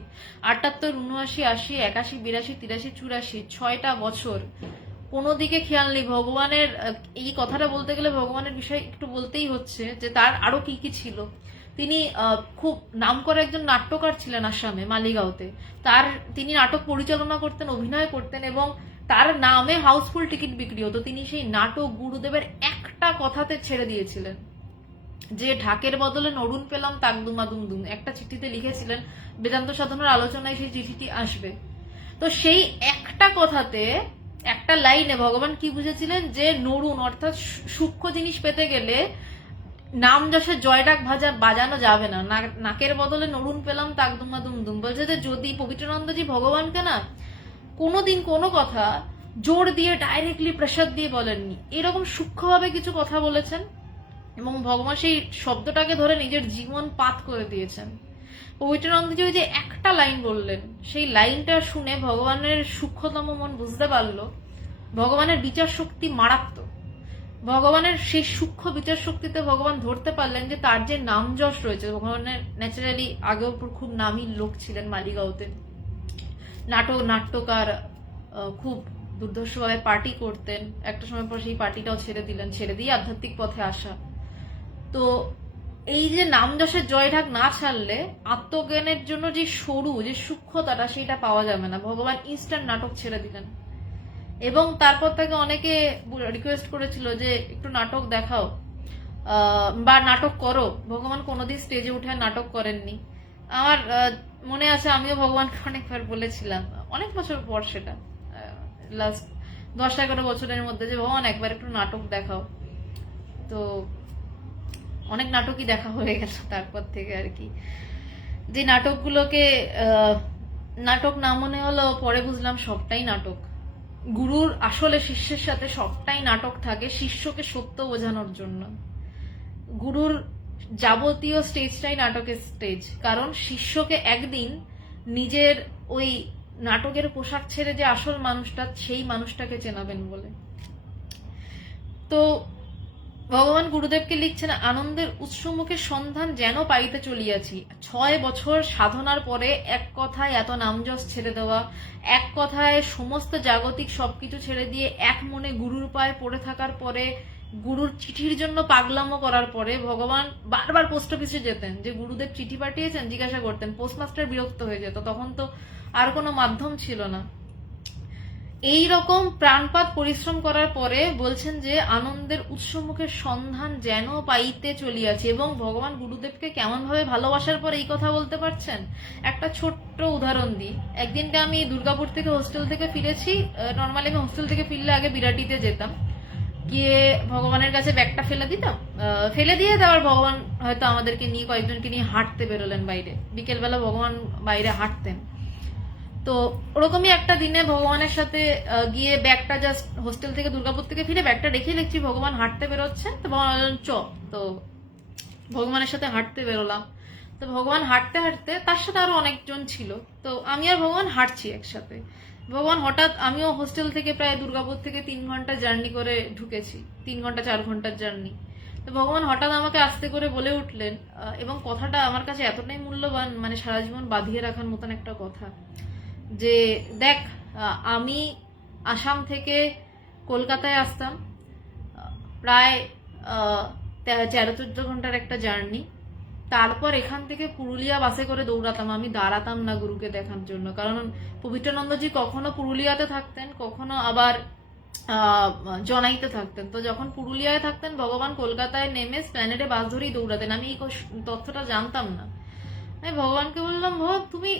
78, 79, 80, 81, 82, 83, 84, 6টা বছর কোনো দিকে খেয়াল নেই। ভগবানের এই কথাটা বলতে গেলে ভগবানের বিষয় একটু বলতেই হচ্ছে যে তার আরো কি কি ছিল। তিনি খুব নামকরা একজন নাট্যকার ছিলেন আসামে, মালিগাঁওতে। তিনি নাটক পরিচালনা করতেন, অভিনয় করতেন এবং তার নামে হাউসফুল টিকিট বিক্রি হতো। তিনি সেই নাটক গুরুদেবের একটা কথাতে ছেড়ে দিয়েছিলেন, যে ঢাকের বদলে নড়ুন পেলাম তাক দুমা দুম দুম, একটা চিঠিতে লিখেছিলেন। বেদান্ত সাধনার আলোচনায় সেই চিঠিটি আসবে। তো সেই একটা কথাতে, একটা লাইনে ভগবান কি বুঝেছিলেন, যে নড়ুন অর্থাৎ সূক্ষ্ম জিনিস পেতে গেলে নাম যশে জয়ডাক বাজানো যাবে না। নাকের বদলে নড়ুন পেলাম তাক দুমা দুম দুম। বলছে যে যদি পবিত্রানন্দজি ভগবানকে না কোনোদিন কোনো কথা জোর দিয়ে ডাইরেক্টলি প্রেসার দিয়ে বলেননি, এরকম সূক্ষ্মভাবে কিছু কথা বলেছেন এবং ভগবান সেই শব্দটাকে ধরে নিজের জীবন পাত করে দিয়েছেন। পবিত্রানন্দজি ওই যে একটা লাইন বললেন, সেই লাইনটা শুনে ভগবানের সূক্ষ্মতম মন বুঝতে পারলো ভগবানের বিচার শক্তি মারাত্মক। ভগবানের সেই সূক্ষ্ম বিচার শক্তিতে ভগবান ধরতে পারলেন যে তার যে নাম যশ রয়েছে, ভগবানের ন্যাচারালি আগের উপর খুব নামী লোক ছিলেন মালিগাঁওতে, নাট্যকার, খুব দুর্ধর্ষভাবে পার্টি করতেন, একটা সময় পর সেই পার্টিটাও ছেড়ে দিলেন, ছেড়ে দিয়ে আধ্যাত্মিক পথে আসা। তো এই যে নাম যশের জয়ঢাক না ছাড়লে আত্মজ্ঞানের জন্য যে সরু যে সূক্ষ্মতাটা সেটা পাওয়া যাবে না। ভগবান ইনস্ট্যান্ট নাটক ছেড়ে দিলেন এবং তারপর তাকে অনেকে রিকোয়েস্ট করেছিল যে একটু নাটক দেখাও বা নাটক করো। ভগবান কোনোদিন স্টেজে উঠে নাটক করেননি। আমার মনে আছে আমিও ভগবানকে অনেকবার বলেছিলাম, অনেক বছর পর, সেটা লাস্ট 10-11 বছরের মধ্যে, যে ভগবান একবার একটু নাটক দেখাও। তো অনেক নাটকই দেখা হয়ে গেল তারপর থেকে আর কি। যে নাটকগুলোকে নাটক না মনে হলো, পরে বুঝলাম সবটাই নাটক। গুরুর আসলে শিষ্যের সাথে সবটাই নাটক থাকে শিষ্যকে সত্য বোঝানোর জন্য। গুরুর যাবতীয় স্টেজটাই নাটকের স্টেজ, কারণ শিষ্যকে একদিন নিজের ওই নাটকের পোশাক ছেড়ে যে আসল মানুষটা, সেই মানুষটাকে চেনাবেন বলে। তো ভগবান গুরুদেবকে লিখছেন, আনন্দের উৎসমুখের সন্ধান যেন পাইতে চলিয়াছি। 6 বছর সাধনার পরে এক কথায় এত নামযশ ছেড়ে দেওয়া, এক কথায় সমস্ত জাগতিক সবকিছু ছেড়ে দিয়ে এক মনে গুরুর পায়ে পড়ে থাকার পরে, গুরুর চিঠির জন্য পাগলামো করার পরে, ভগবান বারবার পোস্ট অফিসে যেতেন, যে গুরুদেব চিঠি পাঠিয়েছেন জিজ্ঞাসা করতেন। পোস্টমাস্টার বিরক্ত হয়ে যেত, তখন তো আর কোনো মাধ্যম ছিল না। এই রকম প্রাণপাত পরিশ্রম করার পরে বলছেন যে আনন্দের উৎসমুখের সন্ধান যেন পাইতে চলিয়াছে। এবং ভগবান গুরুদেবকে কেমন ভাবে ভালোবাসার পর এই কথা বলতে পারছেন, একটা ছোট্ট উদাহরণ দিই। একদিনকে আমি দুর্গাপুর থেকে হোস্টেল থেকে ফিরেছি। নর্মালি আমি হোস্টেল থেকে ফিরলে আগে বিরাটিতে যেতাম, গিয়ে ভগবানের কাছে ব্যাগটা ফেলে দিতাম, ফেলে দিয়ে তারপর ভগবান হয়তো আমাদেরকে নিয়ে কয়েকজনকে নিয়ে হাঁটতে বেরোলেন বাইরে। বিকেলবেলা ভগবান বাইরে হাঁটতেন। তো ওরকমই একটা দিনে ভগবানের সাথে গিয়ে ব্যাগটা জাস্ট হোস্টেল থেকে দুর্গাপুর থেকে ফিরে ব্যাগটা রেখে দেখছি ভগবান হাঁটতে বেরোচ্ছেন। তো ভগবান তো ভগবানের সাথে হাঁটতে বেরোলাম। তো ভগবান হাঁটতে হাঁটতে, তার সাথে আরো অনেকজন ছিল, তো আমি আর ভগবান হাঁটছি একসাথে। ভগবান হঠাৎ, আমিও হোস্টেল থেকে প্রায় দুর্গাপুর থেকে 3 ঘন্টা জার্নি করে ঢুকেছি, 3 ঘন্টা 4 ঘন্টার জার্নি। তো ভগবান হঠাৎ আমাকে আস্তে করে বলে উঠলেন, এবং কথাটা আমার কাছে এতটাই মূল্যবান, মানে সারা জীবন বাঁধিয়ে রাখার মতন একটা কথা, যে দেখ, আমি আসাম থেকে কলকাতায় আসতাম, প্রায় 13-14 ঘন্টার একটা জার্নি। তারপর এখান থেকে পুরুলিয়া বাসে করে দৌড়াতাম, আমি দাঁড়াতাম না গুরুকে দেখার জন্য, কারণ পবিত্রানন্দজি কখনো পুরুলিয়াতে থাকতেন, কখনো আবার জনাইতে থাকতেন। তো যখন পুরুলিয়ায় থাকতেন, ভগবান কলকাতায় নেমে স্প্ল্যানেডে বাস ধরেই দৌড়াতেন। আমি এই তথ্যটা জানতাম না। আমি ভগবানকে বললাম, তুমি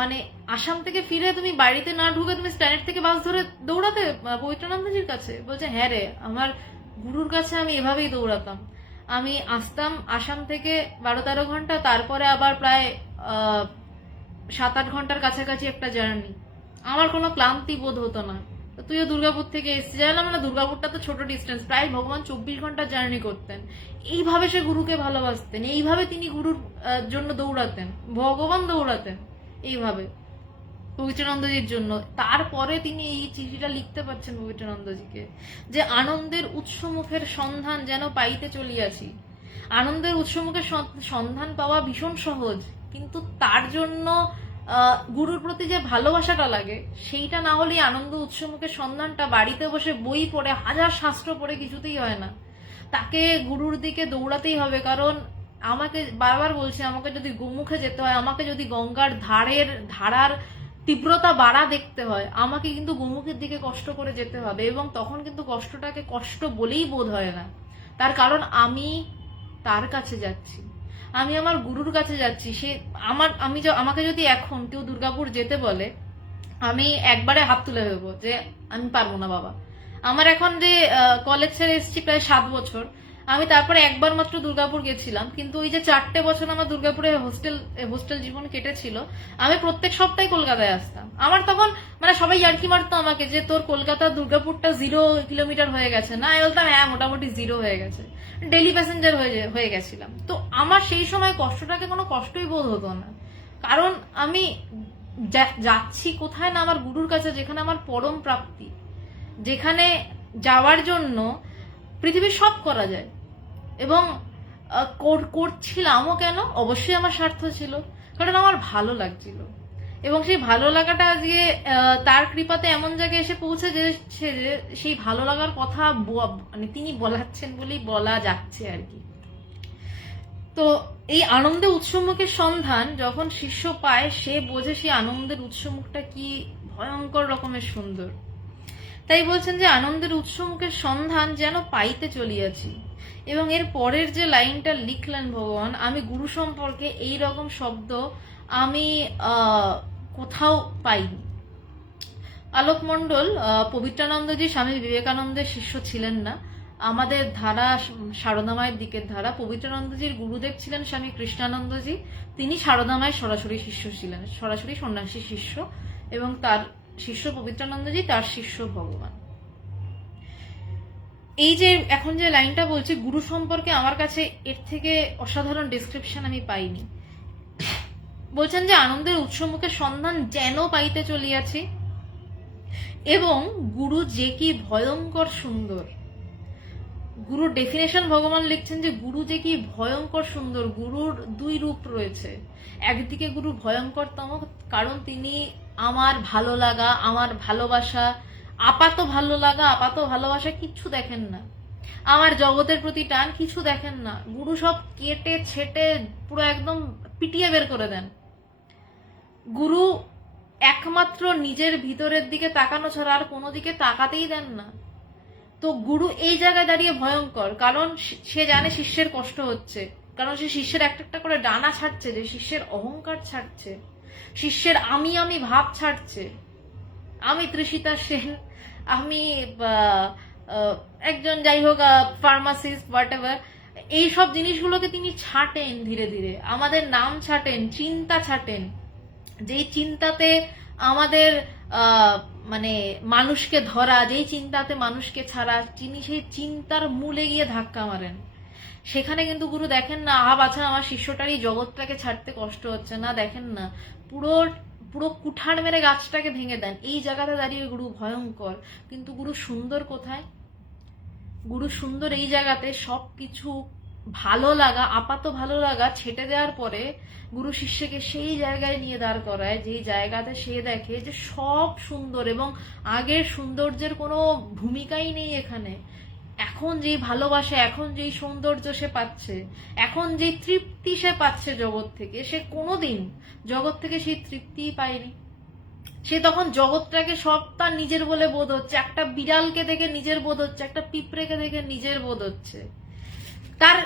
মানে আসাম থেকে ফিরে তুমি বাড়িতে না ঢুকে তুমি স্ট্যান্ড থেকে বাস ধরে দৌড়াতে পবিত্রানন্দজির কাছে? বলছে হ্যাঁ রে, আমার গুরুর কাছে আমি এভাবেই দৌড়াতাম। আমি আসতাম আসাম থেকে 12-13 ঘন্টা, তারপরে আবার প্রায় 7-8 ঘন্টার কাছাকাছি একটা জার্নি। আমার কোনো ক্লান্তি বোধ হতো না। তুইও দুর্গাপুর থেকে এসেছিস, জানলাম না, দুর্গাপুরটা তো ছোট ডিস্টেন্স, প্রায় ভগবান 24 ঘন্টা জার্নি করতেন। এইভাবে সে গুরুকে ভালোবাসতেন, এইভাবে তিনি গুরুর জন্য দৌড়াতেন, ভগবান দৌড়াতেন এইভাবে পবিত্রানন্দজির জন্য। তারপরে তিনি এই চিঠিটা লিখতে পারছেন পবিত্রানন্দজিকে, যে আনন্দের উৎসমুখের সন্ধান যেন পাইতে চলিয়াছি। আনন্দের উৎসমুখের সন্ধান পাওয়া ভীষণ সহজ, কিন্তু তার জন্য গুরুর প্রতি যে ভালোবাসাটা লাগে, সেইটা না হলেই আনন্দ উৎসমুখের সন্ধানটা বাড়িতে বসে বই পড়ে, হাজার শাস্ত্র পড়ে কিছুতেই হয় না। তাকে গুরুর দিকে দৌড়াতেই হবে। কারণ আমাকে বারবার বলছি, আমাকে যদি গোমুখে যেতে হয়, আমাকে যদি গঙ্গার ধারার তীব্রতা বাড়া দেখতে হয়, আমাকে কিন্তু গোমুখের দিকে কষ্ট করে যেতে হবে। এবং তখন কিন্তু কষ্টটাকে কষ্ট বলেই বোধ হয় না, তার কারণ আমি তার কাছে যাচ্ছি, আমি আমার গুরুর কাছে যাচ্ছি। সে আমাকে যদি এখন কেউ দুর্গাপুর যেতে বলে, আমি একবারে হাত তুলে দেবো যে আমি পারবো না বাবা। আমার এখন যে কলেজ ছেড়ে এসেছি প্রায় 7 বছর, আমি তারপরে একবার মাত্র দুর্গাপুর গেছিলাম, কিন্তু ওই যে 4টে বছর আমার দুর্গাপুরে হোস্টেল জীবন কেটেছিল, আমি প্রত্যেক সপ্তাহে কলকাতায় আসতাম। আমার তখন মানে সবাই ইয়ার্কি মারতো আমাকে যে তোর কলকাতা দুর্গাপুরটা 0 কিলোমিটার হয়ে গেছে না, আমি বলতাম হ্যাঁ মোটামুটি 0 হয়ে গেছে, ডেলি প্যাসেঞ্জার হয়ে গেছিলাম। তো আমার সেই সময় কষ্টটাকে কোনো কষ্টই বোধ হতো না, কারণ আমি যাচ্ছি কোথায় না, আমার গুরুর কাছে, যেখানে আমার পরম প্রাপ্তি, যেখানে যাওয়ার জন্য পৃথিবীর সব করা যায়। এবং করছিলামও কেন, অবশ্যই আমার স্বার্থ ছিল, কারণ আমার ভালো লাগছিল। এবং সেই ভালো লাগাটা আজকে তার কৃপাতে এমন জায়গায় এসে পৌঁছে যে সেই ভালো লাগার কথা মানে তিনি বলাচ্ছেন বলেই বলা যাচ্ছে আর কি। তো এই আনন্দে উৎসমুখের সন্ধান যখন শিষ্য পায়, সে বোঝে সেই আনন্দের উৎসমুখটা কি ভয়ঙ্কর রকমের সুন্দর। তাই বলছেন যে আনন্দের উৎসমুখের সন্ধান যেন পাইতে চলিয়াছি। এবং এর পরের যে লাইনটা লিখলেন ভগবান, আমি গুরু সম্পর্কে এই রকম শব্দ আমি কোথাও পাইনি। আলোক মণ্ডল পবিত্রানন্দজি স্বামী বিবেকানন্দের শিষ্য ছিলেন না। আমাদের ধারা সারদা মায়ের দিকের ধারা, পবিত্রানন্দজির গুরুদেব ছিলেন স্বামী কৃষ্ণানন্দজি, তিনি সারদা মায়ের সরাসরি শিষ্য ছিলেন, সরাসরি সন্ন্যাসী শিষ্য, এবং তার শিষ্য পবিত্রানন্দজি, তার শিষ্য ভগবান। এই যে এখন যে লাইনটা বলছি গুরু সম্পর্কে, আমার কাছে এর থেকে অসাধারণ ডেসক্রিপশন আমি পাইনি। বলছেন যে আনন্দের উৎসমুখের সন্ধান যেন পাইতে চলিয়াছি, এবং গুরু যে কি ভয়ঙ্কর সুন্দর। গুরুর ডেফিনেশন ভগবান লিখছেন যে গুরু যে কি ভয়ঙ্কর সুন্দর। গুরুর দুই রূপ রয়েছে। একদিকে গুরু ভয়ঙ্করতম, কারণ তিনি আমার ভালো লাগা, আমার ভালোবাসা, আপাত ভালো লাগা, আপাত ভালোবাসা কিচ্ছু দেখেন না, আমার জগতের প্রতি টান কিছু দেখেন না। গুরু সব কেটে ছেটে পুরো একদম পিটিয়ে বের করে দেন। গুরু একমাত্র নিজের ভিতরের দিকে তাকানো ছাড়া আর কোনো দিকে তাকাতেই দেন না। তো গুরু এই জায়গায় দাঁড়িয়ে ভয়ঙ্কর, কারণ সে জানে শিষ্যের কষ্ট হচ্ছে, কারণ সে শিষ্যের একটা একটা করে ডানা ছাড়ছে, যে শিষ্যের অহংকার ছাড়ছে, শিষ্যের আমি আমি ভাব ছাড়ছে। আমি তৃষিতা সেন, আমি একজন যাই হোক ফার্মাসিস্ট হোয়াট এভার, এইসব জিনিসগুলোকে তিনি ছাটেন ধীরে ধীরে, আমাদের নাম ছাটেন, চিন্তা ছাটেন, যেই চিন্তাতে আমাদের মানে মানুষকে ধরা, যেই চিন্তাতে মানুষকে ছাড়া, তিনি সেই চিন্তার মূলে গিয়ে ধাক্কা মারেন। সেখানে কিন্তু গুরু দেখেন না বাছা আমার শিষ্যটার এই জগৎটাকে ছাড়তে কষ্ট হচ্ছে না, দেখেন না পুরো পুরো কুঠার মেরে গাছটাকে ভেঙে দেন। এই জায়গাতে দাঁড়িয়ে গুরু ভয়ঙ্কর। কিন্তু গুরু সুন্দর কোথায়? গুরু সুন্দর এই জায়গাতে সবকিছু ভালো লাগা, আপাত ভালো লাগা ছেটে দেওয়ার পরে গুরু শিষ্যকে সেই জায়গায় নিয়ে দাঁড় করায় যেই জায়গাতে সে দেখে যে সব সুন্দর, এবং আগের সৌন্দর্যের কোনো ভূমিকাই নেই এখানে। এখন যেই ভালোবাসা, এখন যেই সৌন্দর্য সে পাচ্ছে, এখন যেই তৃপ্তি সে পাচ্ছে জগৎ থেকে, সে কোনোদিন জগৎ থেকে সেই তৃপ্তিই পায়নি। সে তখন জগৎটাকে সব তার নিজের বলে বোধ হচ্ছে, একটা বিড়ালকে দেখে নিজের বোধ হচ্ছে, একটা পিঁপড়েকে দেখে নিজের বোধ হচ্ছে, তার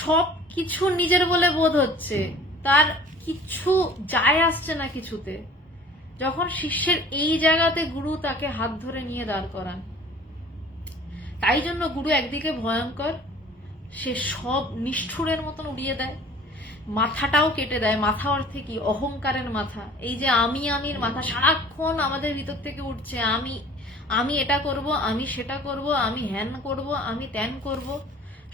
সব কিছু নিজের বলে বোধ হচ্ছে, তার কিছু যায় আসছে না কিছুতে। যখন শিষ্যের এই জায়গাতে গুরু তাকে হাত ধরে নিয়ে দাঁড় করান, তাই জন্য গুরু একদিকে ভয়ঙ্কর, সে সব নিষ্ঠুরের মতন উড়িয়ে দেয়, মাথাটাও কেটে দেয়। মাথা অর্থে কি? অহংকারের মাথা। এই যে আমি আমির মাথা সারাক্ষণ আমাদের ভিতর থেকে উঠছে, আমি আমি এটা করব, আমি সেটা করব, আমি হ্যান করব, আমি ত্যান করব,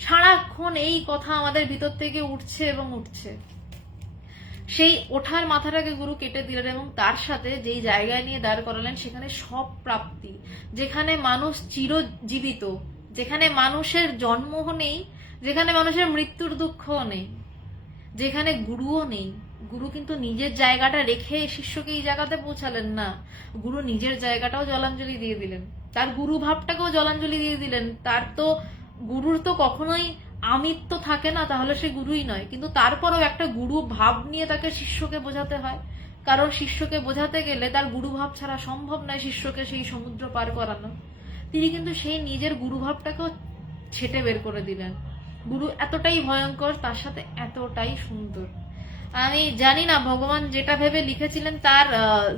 সারাক্ষণ এই কথা আমাদের ভিতর থেকে উঠছে এবং উঠছে। সেই ওঠার মাথাটাকে গুরু কেটে দিলেন, এবং তার সাথে যেই জায়গায় নিয়ে দাঁড় করালেন সেখানে সব প্রাপ্তি, যেখানে মানুষ চিরজীবিত, যেখানে মানুষের জন্মও নেই, যেখানে মানুষের মৃত্যুর দুঃখও নেই, যেখানে গুরুও নেই। গুরু কিন্তু নিজের জায়গাটা রেখে শিষ্যকে এই জায়গাতে পৌঁছালেন না, গুরু নিজের জায়গাটাও জলাঞ্জলি দিয়ে দিলেন, তার গুরু ভাবটাকেও জলাঞ্জলি দিয়ে দিলেন। তার তো গুরুর তো কখনোই আমিত্ব থাকে না, তাহলে সে গুরুই নয়, কিন্তু তারপরেও একটা গুরু ভাব নিয়ে তাকে শিষ্যকে বোঝাতে হয়, কারণ শিষ্যকে বোঝাতে গেলে তার গুরু ভাব ছাড়া সম্ভব নয় শিষ্যকে সেই সমুদ্র পার করানো। তিনি কিন্তু সেই নিজের গুরু ভাবটাকেও ছেটে বের করে দিলেন। গুরু এতটাই ভয়ঙ্কর, তার সাথে এতটাই সুন্দর। আমি জানি না ভগবান যেটা ভেবে লিখেছিলেন তার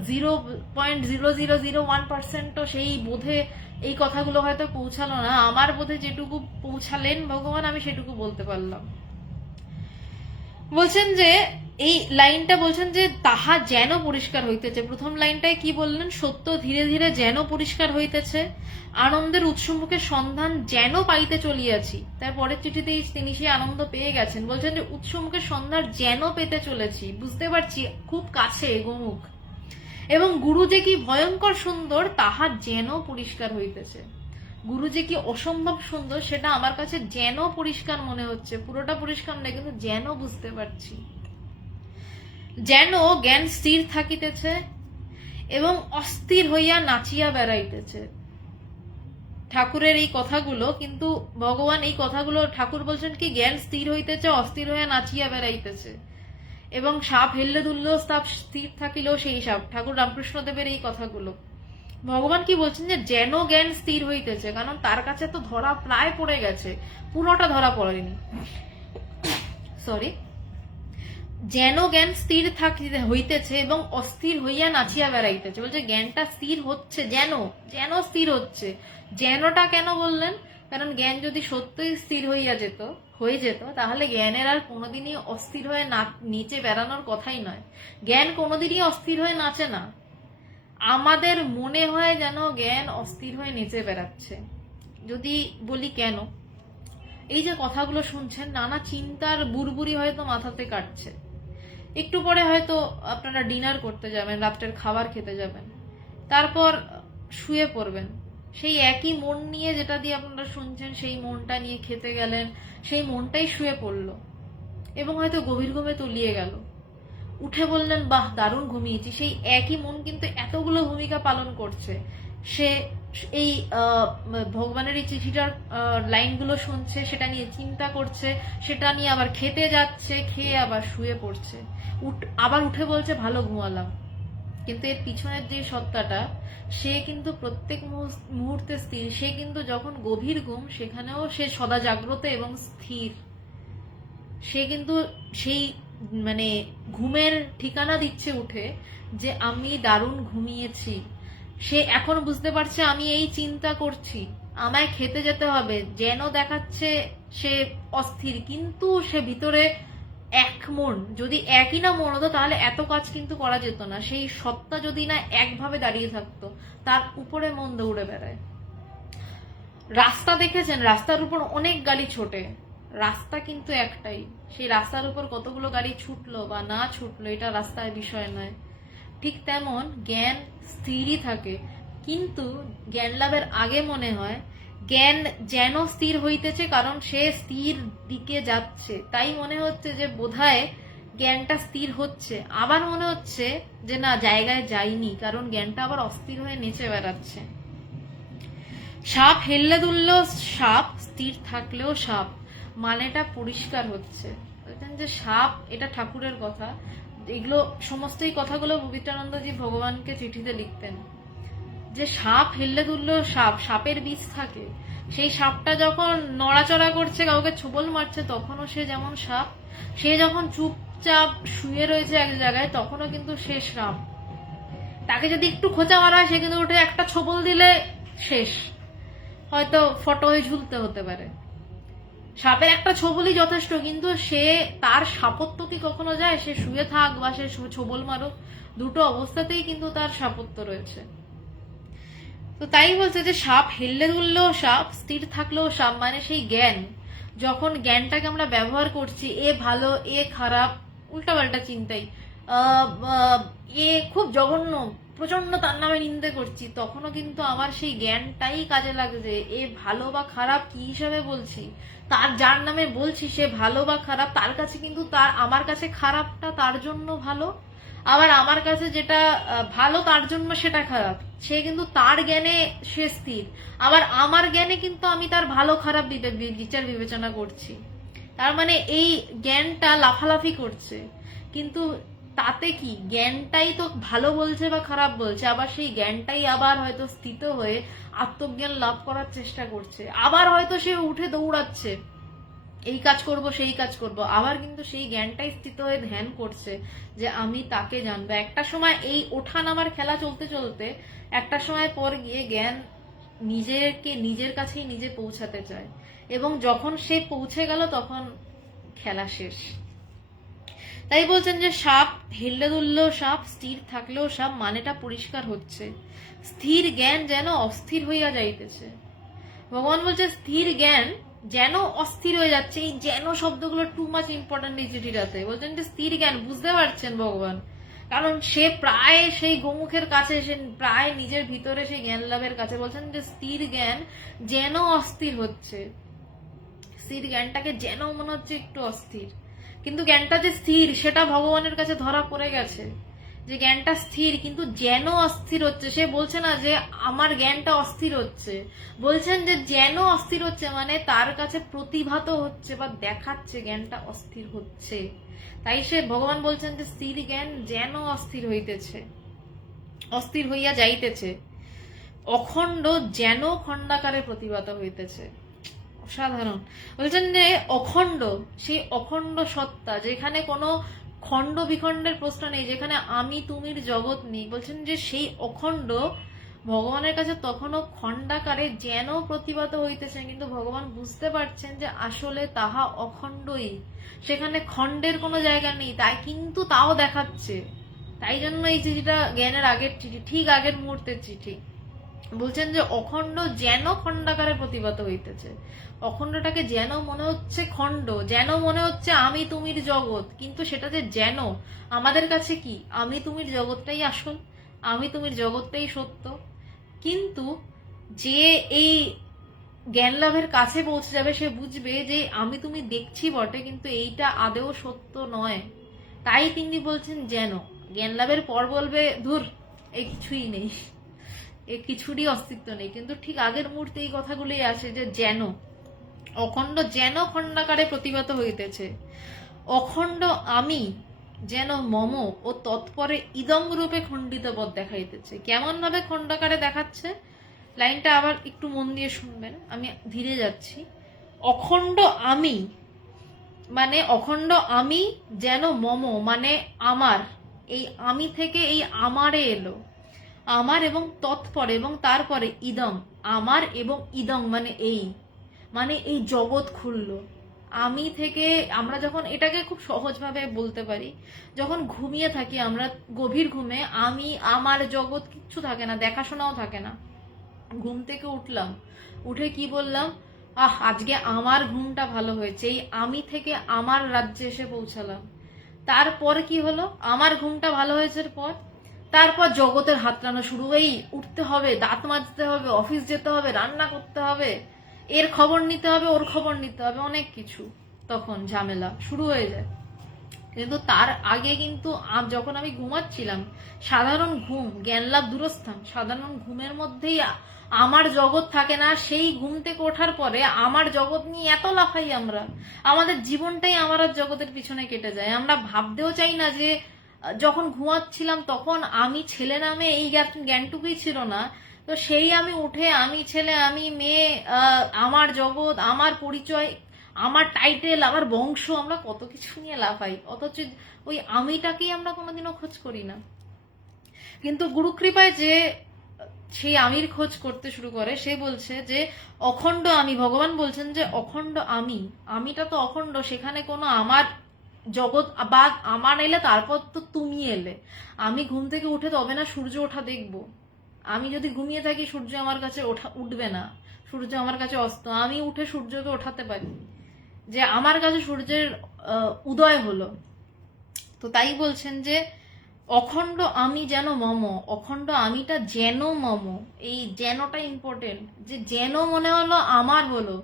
0.0001%ও সেই বোধে এই কথাগুলো হয়তো পৌঁছালো না। আমার বোধে যেটুকু পৌঁছালেন ভগবান, আমি সেটুকু বলতে পারলাম। বলছেন যে এই লাইনটা বলছেন যে তাহা যেন পরিষ্কার হইতেছে। প্রথম লাইনটায় কি বললেন? সত্য ধীরে ধীরে যেন পরিষ্কার হইতেছে, আনন্দের উৎসমুখের সন্ধান যেন পাইতে চলিয়াছি। তার পরের চিঠিতেই তিনি সেই আনন্দ পেয়ে গেছেন। বলছেন যে উৎসমুখের সন্ধান যেন পেতে চলেছি, বুঝতে পারছি খুব কাছে গোমুখ, এবং গুরু যে কি ভয়ঙ্কর সুন্দর তাহা যেন পরিষ্কার হইতেছে। গুরু যে কি অসম্ভব সুন্দর সেটা আমার কাছে যেন পরিষ্কার মনে হচ্ছে। পুরোটা পরিষ্কার নয়, কিন্তু যেন বুঝতে পারছি। যেন জ্ঞান স্থির থাকিতেছে এবং অস্থির হইয়া নাচিয়া বেড়াইতেছে। ঠাকুরের এই কথাগুলো কিন্তু ভগবান এই কথাগুলো ঠাকুর বলছেন কি জ্ঞান স্থির হইতেছে, অস্থির হইয়া নাচিয়া বেড়াইতেছে, এবং সাপ হেললে দুললেও সাপ স্থির থাকিলেও সেই সাপ। ঠাকুর রামকৃষ্ণদেবের এই কথাগুলো ভগবান কি বলছেন যে যেন জ্ঞান স্থির হইতেছে, কারণ তার কাছে তো ধরা প্রায় পড়ে গেছে, পুরোটা ধরা পড়েনি, সরি। যেন জ্ঞান স্থির থাকিতে হইতেছে এবং অস্থির হইয়া নাচিয়া বেড়াইতেছে। বলছে জ্ঞানটা স্থির হচ্ছে, যেন যেন স্থির হচ্ছে। যেনটা কেন বললেন? কারণ জ্ঞান যদি সত্যই স্থির হয়ে যেত তাহলে জ্ঞানের আর কোনোদিনই অস্থির হয়ে নিচে বেড়ানোর কথাই নয়। জ্ঞান কোনোদিনই অস্থির হয়ে নাচে না। আমাদের মনে হয় যেন জ্ঞান অস্থির হয়ে নেচে বেড়াচ্ছে। যদি বলি কেন, এই যে কথাগুলো শুনছেন, নানা চিন্তার বুড়বুড়ি হয়তো মাথাতে কাটছে। একটু পরে হয়তো আপনারা ডিনার করতে যাবেন, রাত্রের খাবার খেতে যাবেন, তারপর শুয়ে পড়বেন। সেই একই মন নিয়ে যেটা দিয়ে আপনারা শুনছেন, সেই মনটা নিয়ে খেতে গেলেন, সেই মনটাই শুয়ে পড়লো এবং হয়তো গভীর ঘুমে তলিয়ে গেল। উঠে বললেন বাহ দারুণ ঘুমিয়েছি। সেই একই মন কিন্তু এতগুলো ভূমিকা পালন করছে। সে এই ভগবানের এই চিঠিটার লাইনগুলো শুনছে, সেটা নিয়ে চিন্তা করছে, সেটা নিয়ে আবার খেতে যাচ্ছে, খেয়ে আবার শুয়ে পড়ছে, আবার উঠে বলছে ভালো ঘুমালাম। কিন্তু এর পিছনের যে সত্তাটা, সে কিন্তু প্রত্যেক মুহূর্তে স্থির। সে কিন্তু যখন গভীর ঘুম, সেখানেও সে সদা জাগ্রত এবং স্থির। সে কিন্তু সেই মানে ঘুমের ঠিকানা দিচ্ছে উঠে যে আমি দারুণ ঘুমিয়েছি। সে এখন বুঝতে পারছে আমি এই চিন্তা করছি, আমায় খেতে যেতে হবে, যেন দেখাচ্ছে সে অস্থির, কিন্তু সে ভিতরে এক মন। যদি একই না মন হতো তাহলে এত কাজ কিন্তু করা যেত না। সেই সত্তা যদি না একভাবে দাঁড়িয়ে থাকতো, তার উপরে মন দৌড়ে বেড়ায়। রাস্তা দেখেছেন? রাস্তার উপর অনেক গাড়ি ছোটে, রাস্তা কিন্তু একটাই। সেই রাস্তার উপর কতগুলো গাড়ি ছুটলো বা না ছুটলো এটা রাস্তার বিষয় নয়। ঠিক তেমন জ্ঞান স্থিরই থাকে, কিন্তু জ্ঞান লাভের আগে মনে হয় জ্ঞান যেন স্থির হইতেছে, কারণ সে স্থির দিকে যাচ্ছে। তাই মনে হচ্ছে যে বোধহয় জ্ঞানটা স্থির হচ্ছে, আবার মনে হচ্ছে যে না, জায়গায় যায়নি, কারণ জ্ঞানটা আবার অস্থির হয়ে নেচে বেড়াচ্ছে। সাপ হেললে দুললেও সাপ, স্থির থাকলেও সাপ, মানেটা পরিষ্কার হচ্ছে। বলছেন যে সাপ, এটা ঠাকুরের কথা, এগুলো সমস্তই কথাগুলো পবিত্রানন্দজি ভগবানকে চিঠিতে লিখতেন, যে সাপ হেললে দুললেও সাপ, সাপের বিষ থাকে। সেই সাপটা যখন নড়াচড়া করছে, কাউকে ছোবল মারছে, তখনও সে যেমন সাপ। সে যখন চুপচাপ শুয়ে রয়েছে এক জায়গায়, তখনও কিন্তু সে সাপ। তাকে যদি একটু খোঁচা মারা হয়, সে কিন্তু উঠে একটা ছোবল দিলে শেষ, হয়তো ফটো হয়ে ঝুলতে হতে পারে। সাপের একটা ছোবলই যথেষ্ট, কিন্তু সে তার সাপত্য কি কখনো যায়? সে শুয়ে থাক বা সে ছোবল মারুক, দুটো অবস্থাতেই কিন্তু তার সাপত্য রয়েছে। তো তাই বলছে যে সাপ হেললে দুললেও সাপ, স্থির থাকলেও সাপ, মানে সেই জ্ঞান। যখন জ্ঞানটাকে আমরা ব্যবহার করছি এ ভালো এ খারাপ উল্টাপাল্টা চিন্তাই, এ খুব জঘন্য, প্রচন্ড তার নামে নিন্দে করছি, তখনও কিন্তু আমার সেই জ্ঞানটাই কাজে লাগছে। এ ভালো বা খারাপ কি হিসাবে বলছি? তার যার নামে বলছি সে ভালো বা খারাপ, তার কাছে কিন্তু আমার কাছে খারাপটা তার জন্য ভালো, আবার আমার কাছে যেটা ভালো তার জন্য সেটা খারাপ। সে কিন্তু তার জ্ঞানে সে স্থির, আবার আমার জ্ঞানে কিন্তু আমি তার ভালো খারাপ বিচার বিবেচনা করছি। তার মানে এই জ্ঞানটা লাফালাফি করছে, কিন্তু তাতে কি, জ্ঞানটাই তো ভালো বলছে বা খারাপ বলছে, আবার সেই জ্ঞানটাই আবার হয়তো স্থিত হয়ে আত্মজ্ঞান লাভ করার চেষ্টা করছে, আবার হয়তো সে উঠে দৌড়াচ্ছে। এই কাজ করব সেই কাজ করব, আবার কিন্তু সেই জ্ঞানটাই স্থিত হয়ে ধ্যান করছে যে আমি তাকে জানবো। একটা সময় এই ওঠা নামার খেলা চলতে চলতে একটা সময় পর গিয়ে জ্ঞান নিজেকে নিজের কাছেই নিজে পৌঁছাতে চায়, এবং যখন সে পৌঁছে গেল তখন খেলা শেষ। তাই বলছেন যে সাপ হেললে দুললেও সাপ, স্থির থাকলেও সাপ, মানেটা পরিষ্কার হচ্ছে। স্থির জ্ঞান যেন অস্থির হইয়া যাইতেছে। ভগবান বলছে স্থির জ্ঞান যেন অস্থির হয়ে যাচ্ছে। এই যেন শব্দগুলো টু মাচ ইম্পর্টেন্ট এই চিঠিটাতে। বলছেন যে স্থির জ্ঞান, বুঝতে পারছেন ভগবান, কারণ সে প্রায় সেই গোমুখের কাছে, সে প্রায় নিজের ভিতরে সেই জ্ঞান লাভের কাছে। বলছেন যে স্থির জ্ঞান যেন অস্থির হচ্ছে। স্থির জ্ঞানটাকে যেন মনে হচ্ছে একটু অস্থির, কিন্তু জ্ঞানটা যে স্থির সেটা ভগবানের কাছে ধরা পড়ে গেছে, যে জ্ঞানটা স্থির কিন্তু যেন অস্থির হচ্ছে। সে বলছে না যে আমার জ্ঞানটা অস্থির হচ্ছে, বলছেন যে যেন অস্থির হচ্ছে, মানে তার কাছে প্রতিভাত হচ্ছে বা দেখাচ্ছে জ্ঞানটা অস্থির হচ্ছে। তাই সে ভগবান বলছেন যে স্থির জ্ঞান যেন অস্থির হইতেছে, অস্থির হইয়া যাইতেছে, অখণ্ড যেন খণ্ডাকারে প্রতিভাত হইতেছে। অসাধারণ। বলছেন যে অখণ্ড, সেই অখণ্ড সত্তা যেখানে কোনো খণ্ড বিখণ্ডের প্রশ্ন নেই, যেখানে আমি তুমির জগৎ নেই। বলছেন যে সেই অখণ্ড ভগবানের কাছে তখনও খণ্ডাকারে যেন প্রতিভাত হইতেছে, কিন্তু ভগবান বুঝতে পারছেন যে আসলে তাহা অখণ্ডই, সেখানে খণ্ডের কোনো জায়গা নেই, তাই কিন্তু তাও দেখাচ্ছে। তাই জন্য এই চিঠিটা জ্ঞানের আগের চিঠি, ঠিক আগের মুহূর্তের চিঠি। বলছেন যে অখণ্ড যেন খণ্ডাকারে প্রতিভাত হইতেছে। অখণ্ডটাকে যেন মনে হচ্ছে খণ্ড, যেন মনে হচ্ছে আমি তুমির জগৎ, কিন্তু সেটা যে যেন আমাদের কাছে কি আমি তুমির জগৎটাই আসল, আমি তুমির জগৎটাই সত্য। কিন্তু যে এই জ্ঞান লাভের কাছে পৌঁছে যাবে সে বুঝবে যে আমি তুমি দেখছি বটে, কিন্তু এইটা আদেও সত্য নয়। তাই তিনি বলছেন যেন। জ্ঞান লাভের পর বলবে ধুর এই কিছুই নেই, এ কিছুরই অস্তিত্ব নেই, কিন্তু ঠিক আগের মুহূর্তে এই কথাগুলোই আসে যে যেন অখণ্ড যেন খণ্ডাকারে প্রতিভাত হইতেছে, অখণ্ড আমি যেন মম ও তৎপরে ইদং রূপে খণ্ডিত পদ দেখাইতেছে। কেমন ভাবে খণ্ডাকারে দেখাচ্ছে, লাইনটা আবার একটু মন দিয়ে শুনবেন, আমি ধীরে যাচ্ছি। অখণ্ড আমি মানে অখণ্ড আমি যেন মম মানে আমার, এই আমি থেকে এই আমারে এলো, আমার এবং তৎপরে এবং তারপরে ইদং, আমার এবং ইদং মানে এই জগৎ খুললো। আমি থেকে আমরা যখন এটাকে খুব সহজভাবে বলতে পারি, যখন ঘুমিয়ে থাকি আমরা গভীর ঘুমে, আমি আমার জগৎ কিচ্ছু থাকে না, দেখাশোনাও থাকে না। ঘুম থেকে উঠলাম, উঠে কি বললাম, আজকে আমার ঘুমটা ভালো হয়েছে, এই আমি থেকে আমার রাজ্যে এসে পৌঁছালাম। তারপর কি হলো, আমার ঘুমটা ভালো হয়েছে পর তারপর জগতের হাতড়ানো শুরু, এই উঠতে হবে, দাঁত মাজতে হবে, অফিস যেতে হবে, রান্না করতে হবে, এর খবর নিতে হবে, ওর খবর নিতে হবে, অনেক কিছু, তখন ঝামেলা শুরু হয়ে যায়। কিন্তু তার আগে কিন্তু যখন আমি ঘুমাচ্ছিলাম, সাধারণ ঘুম, জ্ঞানলাভ দূরস্থান, সাধারণ ঘুমের মধ্যেই আমার জগৎ থাকে না। সেই ঘুম থেকে ওঠার পরে আমার জগৎ নিয়ে এত লাফাই আমরা, আমাদের জীবনটাই আমার আর জগতের পিছনে কেটে যায়। আমরা ভাবতেও চাই না যে যখন ঘুমাচ্ছিলাম তখন আমি ছেলে নামে এই জ্ঞানটুকুই ছিল না, তো সেই আমি উঠে আমি ছেলে আমি মেয়ে, আমার জগৎ, আমার পরিচয়, আমার টাইটেল, আমার বংশ, আমরা কত কিছু নিয়ে লাফাই, অথচ ওই আমিটাকেই আমরা কোনোদিনও খোঁজ করি না। কিন্তু গুরুকৃপায় যে সেই আমির খোঁজ করতে শুরু করে, সে বলছে যে অখণ্ড আমি, ভগবান বলছেন যে অখণ্ড আমিটা তো অখণ্ড, সেখানে কোনো আমার জগৎ বা আমার এলে তারপর তো তুমি এলে। আমি ঘুম থেকে উঠে তবে না সূর্য ওঠা দেখবো, আমি যদি ঘুমিয়ে থাকি সূর্য আমার কাছে উঠবে না, সূর্য আমার কাছে অস্ত, আমি উঠে সূর্যকে ওঠাতে পারি, যে আমার কাছে সূর্যের উদয় হলো। তো তাই বলছেন যে অখণ্ড আমি যেন মম, অখণ্ড আমিটা যেন মম, এই যেনটা ইম্পর্টেন্ট, যে যেন মনে হলো আমার হলো,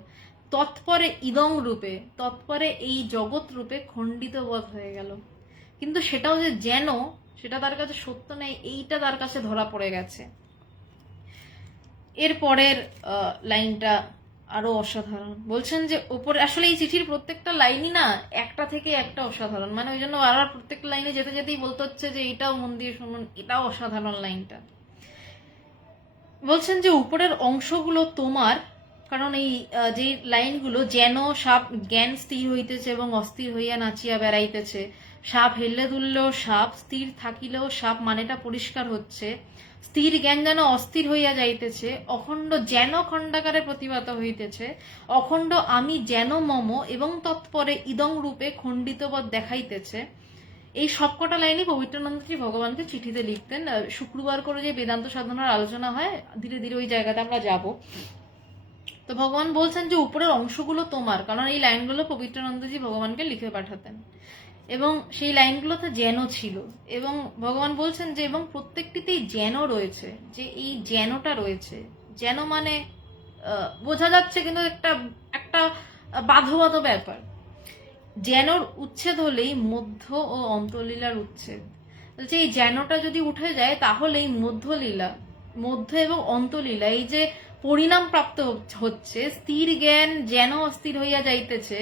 তৎপরে ইদং রূপে, তৎপরে এই জগৎ রূপে খণ্ডিত বোধ হয়ে গেল। কিন্তু সেটাও যে যেন, সেটা তার কাছে সত্য নেই, এইটা তার কাছে ধরা পড়ে গেছে। এর পরের লাইনটা আরো অসাধারণ। বলছেন যে উপরে, আসলে এই চিঠির প্রত্যেকটা লাইনই না একটা থেকে একটা অসাধারণ, মানে ওই জন্য বারবার প্রত্যেকটা লাইনে যেতে যেতেই বলতে হচ্ছে যে এটাও মন দিয়ে শুনুন, এটাও অসাধারণ লাইনটা। বলছেন যে উপরের অংশগুলো তোমার, কারণ এই যে লাইনগুলো, যেন সাপ জ্ঞান স্থির হইতেছে এবং অস্থির হইয়া নাচিয়া বেড়াইতেছে, সাপ হেললে দুললেও সাপ, স্থির থাকিলেও সাপ, মানেটা পরিষ্কার হচ্ছে। স্থির জ্ঞান যেন অস্থির হইয়া যাইতেছে, অখণ্ড যেন খণ্ডাকারে প্রতিভাত হইতেছে, অখণ্ড আমি যেন মম এবং তৎপরে ইদং রূপে খণ্ডিতবৎ দেখাইতেছে। এই সবকটা লাইনই পবিত্রানন্দজি ভগবানকে চিঠিতে লিখতেন। শুক্রবার করে যে বেদান্ত সাধনার আলোচনা হয়, ধীরে ধীরে ওই জায়গাতে আমরা যাব। তো ভগবান বলছেন যে উপরের অংশগুলো তোমার, কারণ এই লাইনগুলো পবিত্রানন্দজি ভগবানকে লিখে পাঠাতেন এবং সেই লাইনগুলোতে যেন ছিল। এবং ভগবান বলছেন যে এবং প্রত্যেকটিতেই যেন রয়েছে, যে এই যেনটা রয়েছে, যেন মানে বোঝা যাচ্ছে কিন্তু একটা একটা বাধো ব্যাপার। যেনর উচ্ছেদ হলেই মধ্য ও অন্তলীলার উচ্ছেদ। বলছে এই যেনটা যদি উঠে যায় তাহলে এই মধ্যলীলা, মধ্য এবং অন্তলীলা, এই যে পরিণাম প্রাপ্ত হচ্ছে, স্থির জ্ঞান যেন অস্থির হইয়া যাইতেছে,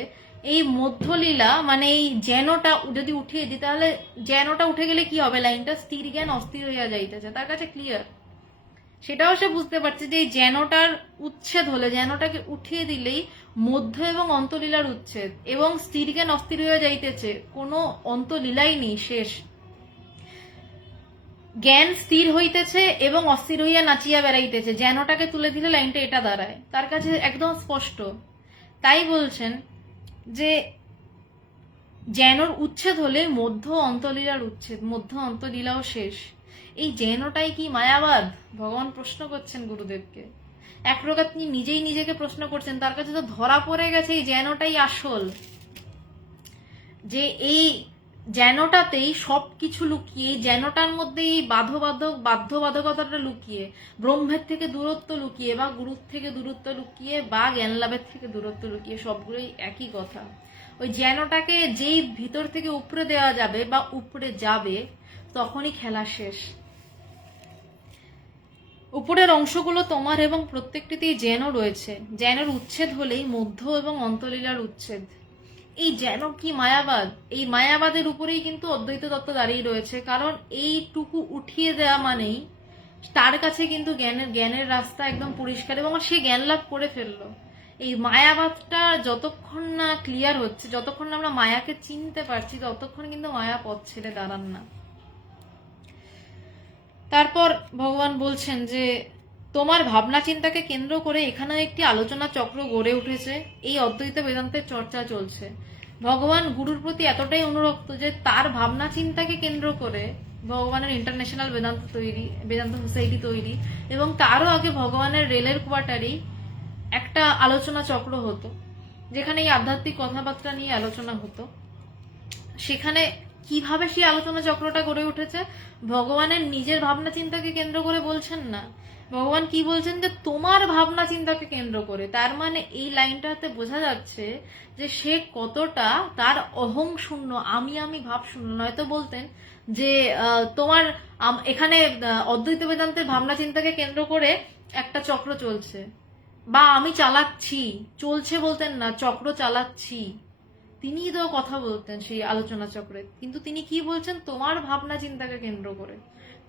এই মধ্যলীলা মানে এই যেনটা যদি উঠিয়ে দিই, তাহলে যেনটা উঠে গেলে কি হবে, লাইনটা স্থির জ্ঞান অস্থির হইয়া যাইতেছে, তার কাছে ক্লিয়ার। সেটাও সে বুঝতে পারছে যে এই যেনটার উচ্ছেদ হলে, যেনটাকে উঠিয়ে দিলেই মধ্য এবং অন্তলীলার উচ্ছেদ, এবং স্থির জ্ঞান অস্থির হয়ে যাইতেছে, কোনো অন্তলীলাই নেই, শেষ। জ্ঞান স্থির হইতেছে এবং অস্থির হইয়া নাচিয়া বেড়াইতেছে, যেনটাকে তুলে দিলে লাইনটা এটা দাঁড়ায়, তার কাছে একদম স্পষ্ট। তাই বলছেন যে যেনর উচ্ছেদ হলে মধ্য অন্তলীলার উচ্ছেদ, মধ্য অন্তলীলাও শেষ। এই যেনটাই কি মায়াবাদ? ভগবান প্রশ্ন করছেন গুরুদেবকে। এক প্রকার তিনি নিজেই নিজেকে প্রশ্ন করছেন, তার কাছে তো ধরা পড়ে গেছে এই যেনটাই আসল, যে এই যেনটাতেই সবকিছু লুকিয়ে, যেনটার মধ্যে এই বাধ্যবাধকতাটা লুকিয়ে, ব্রহ্মের থেকে দূরত্ব লুকিয়ে, বা গুরুর থেকে দূরত্ব লুকিয়ে, বা জ্ঞান লাভের থেকে দূরত্ব লুকিয়ে, সবগুলোই একই কথা। ওই যেনটাকে যেই ভিতর থেকে উপরে দেওয়া যাবে বা উপরে যাবে, তখনই খেলা শেষ। উপরের অংশগুলো তোমার এবং প্রত্যেকটিতেই যেন রয়েছে, যেনের উচ্ছেদ হলেই মধ্য এবং অন্তলীলার উচ্ছেদ। এই যেন কি মায়াবাদ! এই মায়াবাদের উপরেই কিন্তু অদ্বৈত তত্ত্ব দাঁড়িয়ে রয়েছে, কারণ এইটুকু উঠিয়ে দেওয়া মানেই তার কাছে কিন্তু জ্ঞানের রাস্তা একদম পরিষ্কার, এবং সে জ্ঞান লাভ করে ফেললো। এই মায়াবাদটা যতক্ষণ না ক্লিয়ার হচ্ছে, যতক্ষণ না আমরা মায়াকে চিনতে পারছি, ততক্ষণ কিন্তু মায়া পথ ছেড়ে দাঁড়ান না। তারপর ভগবান বলছেন যে তোমার ভাবনা চিন্তাকে কেন্দ্র করে এখানে একটি আলোচনা চক্র গড়ে উঠেছে, এই অদ্বৈত বেদান্তের চর্চা চলছে। ভগবান গুরুর প্রতি এতটাই অনুরক্ত যে তার ভাবনা চিন্তাকে কেন্দ্র করে ভগবানের ইন্টারন্যাশনাল বেদান্ত সোসাইটি তৈরি, এবং তারও আগে ভগবানের রেলের কোয়ার্টারেই একটা আলোচনা চক্র হতো, যেখানে এই আধ্যাত্মিক কথাবার্তা নিয়ে আলোচনা হতো। সেখানে কিভাবে সেই আলোচনা চক্রটা গড়ে উঠেছে? ভগবানের নিজের ভাবনা চিন্তাকে কেন্দ্র করে বলছেন না, ভগবান কি বলছেন যে তোমার ভাবনা চিন্তাকে কেন্দ্র করে। তার মানে এই লাইনটাতে বোঝা যাচ্ছে যে সে কতটা তার অহং শূন্য, আমি ভাব শূন্য। নয়তো বলতেন যে তোমার এখানে অদ্বৈত বেদান্তের ভাবনা চিন্তাকে কেন্দ্র করে একটা চক্র চলছে, বা আমি চালাচ্ছি, চলছে বলতেন না, চক্র চালাচ্ছি। তিনি তো কথা বলতেন সেই আলোচনা চক্রে, কিন্তু তিনি কি বলছেন তোমার ভাবনা চিন্তাকে কেন্দ্র করে।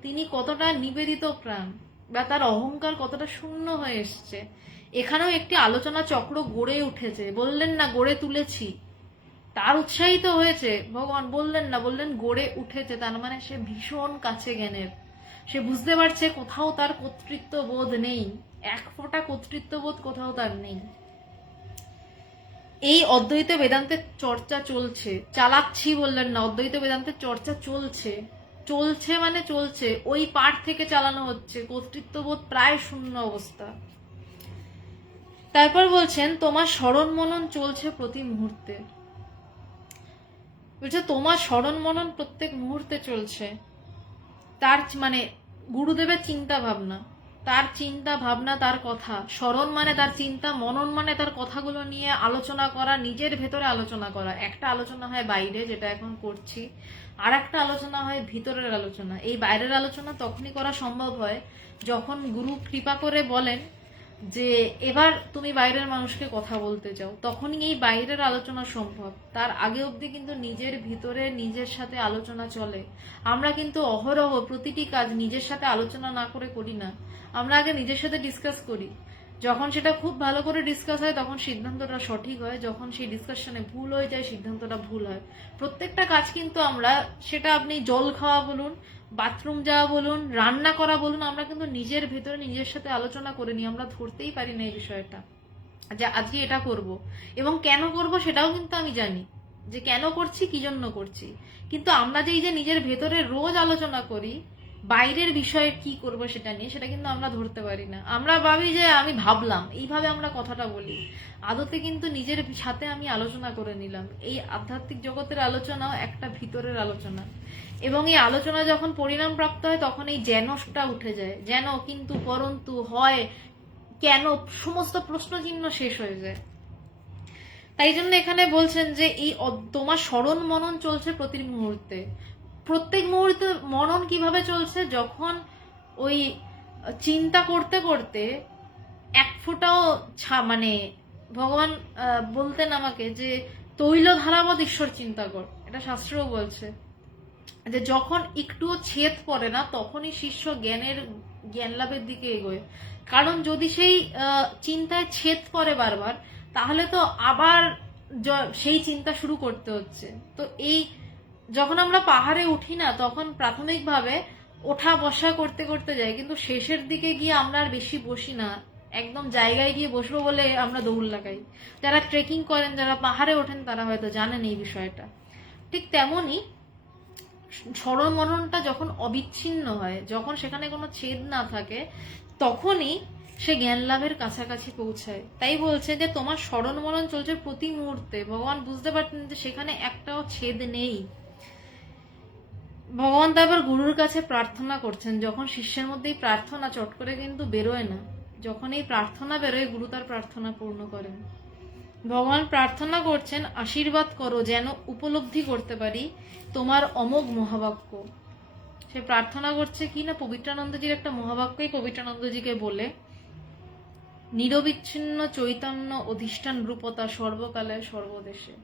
তিনি কতটা নিবেদিত প্রাণ, বা তার অহংকার কতটা শূন্য হয়ে এসছে। এখানেও একটি আলোচনা চক্র গড়ে উঠেছে, বললেন না গড়ে তুলেছি, তার উৎসাহিত হয়েছে ভগবান, বললেন না, বললেন গড়ে উঠেছে। তার মানে সে ভীষণ কাছে জ্ঞানের, সে বুঝতে পারছে কোথাও তার কর্তৃত্ব বোধ নেই, এক ফোঁটা কর্তৃত্ব বোধ কোথাও তার নেই। এই অদ্বৈত বেদান্তের চর্চা চলছে, চালাচ্ছি বললেন না, অদ্বৈত বেদান্তের চর্চা চলছে। চলছে মানে চলছে, ওই পাঠ থেকে চালানো হচ্ছে, কর্তৃত্ববোধ প্রায় শূন্য অবস্থা। তারপর বলছেন তোমার স্মরণ মনন চলছে প্রতি মুহূর্তে। বলছে তোমার স্মরণ মনন প্রত্যেক মুহূর্তে চলছে। তার মানে গুরুদেবের চিন্তা ভাবনা, তার চিন্তা ভাবনা, তার কথা। স্মরণ মানে তার চিন্তা, মনন মানে তার কথাগুলো নিয়ে আলোচনা করা, নিজের ভেতরে আলোচনা করা। একটা আলোচনা হয় বাইরে, যেটা এখন করছি, আর একটা আলোচনা হয় ভিতরের আলোচনা। এই বাইরের আলোচনা তখনই করা সম্ভব হয় যখন গুরু কৃপা করে বলেন যে এবার তুমি বাইরের মানুষকে কথা বলতে চাও, তখনই এই বাইরের আলোচনা সম্ভব। তার আগে অবধি কিন্তু নিজের ভিতরে নিজের সাথে আলোচনা চলে। আমরা কিন্তু অহরহ প্রতিটি কাজ নিজের সাথে আলোচনা না করে করি না, আমরা আগে নিজের সাথে ডিসকাস করি। যখন সেটা খুব ভালো করে ডিসকাস হয় তখন সিদ্ধান্তটা সঠিক হয়, যখন সেই ডিসকাশনে ভুল হয়ে যায় সিদ্ধান্তটা ভুল হয়। প্রত্যেকটা কাজ কিন্তু আমরা, সেটা আপনি জল খাওয়া বলুন, বাথরুম যাওয়া বলুন, রান্না করা বলুন, আমরা কিন্তু নিজের ভেতরে নিজের সাথে আলোচনা করে নিই, আমরা ধরতেই পারি না এই বিষয়টা যে আজকে এটা করব, এবং কেন করব সেটাও কিন্তু আমি জানি যে কেন করছি, কি জন্য করছি। কিন্তু আমরা যে এই যে নিজের ভেতরে রোজ আলোচনা করি বাইরের বিষয়ে কি করব সেটা নিয়ে, সেটা কিন্তু আমরা ধরতে পারি না। আমরা ভাবি যে আমি ভাবলাম, এইভাবে আমরা কথাটা বলি, আদতে কিন্তু নিজের সাথে আমি আলোচনা করে নিলাম। এই আধ্যাত্মিক জগতের আলোচনাও একটা ভিতরের আলোচনা, এবং এই আলোচনা যখন পরিণাম প্রাপ্ত হয় তখন এই যেনটা উঠে যায়, যেন, কিন্তু, পরন্তু, হয়, কেন, সমস্ত প্রশ্নচিহ্ন শেষ হয়ে যায়। তাই জন্য এখানে বলছেন যে এই তোমার স্মরণ মনন চলছে প্রতি মুহূর্তে। প্রত্যেক মুহূর্তে মনন কিভাবে চলছে? যখন ওই চিন্তা করতে করতে এক ফোঁটাও মানে ভগবান বলতেন আমাকে যে তৈল ধারাবত ঈশ্বর চিন্তা কর, এটা শাস্ত্রও বলছে যে যখন একটুও ছেদ পড়ে না তখনই শিষ্য জ্ঞান লাভের দিকে এগোয়। কারণ যদি সেই চিন্তায় ছেদ পড়ে বারবার, তাহলে তো আবার সেই চিন্তা শুরু করতে হচ্ছে। তো এই যখন আমরা পাহাড়ে উঠি না তখন প্রাথমিকভাবে ওঠা বসা করতে করতে যাই, কিন্তু শেষের দিকে গিয়ে আমরা আর বেশি বসি না, একদম জায়গায় গিয়ে বসবো বলে আমরা দৌড় লাগাই। যারা ট্রেকিং করেন, যারা পাহাড়ে ওঠেন, তারা হয়তো জানেন এই বিষয়টা। ঠিক তেমনই স্মরণ মননটা যখন অবিচ্ছিন্ন হয়, যখন সেখানে কোনো ছেদ না থাকে, তখনই সে জ্ঞান লাভের কাছাকাছি পৌঁছায়। তাই বলছে যে তোমার স্মরণ মনন চলছে প্রতি মুহূর্তে। ভগবান বুঝতে পারতেন যে সেখানে একটাও ছেদ নেই। ভগবান তারপর গুরুর কাছে প্রার্থনা করছেন, যখন শিষ্যের মধ্যেই প্রার্থনা চট করে কিন্তু বেরোয় না, যখন এই প্রার্থনা বেরোয় গুরু তার প্রার্থনা পূর্ণ করেন। ভগবান প্রার্থনা করছেন, আশীর্বাদ করো যেন উপলব্ধি করতে পারি তোমার অমোঘ মহাবাক্য। সে প্রার্থনা করছে কি না, পবিত্রানন্দজির একটা মহাবাক্যই পবিত্রানন্দজিকে বলে, নিরবিচ্ছিন্ন চৈতন্য অধিষ্ঠান রূপতা সর্বকালে সর্বদেশে।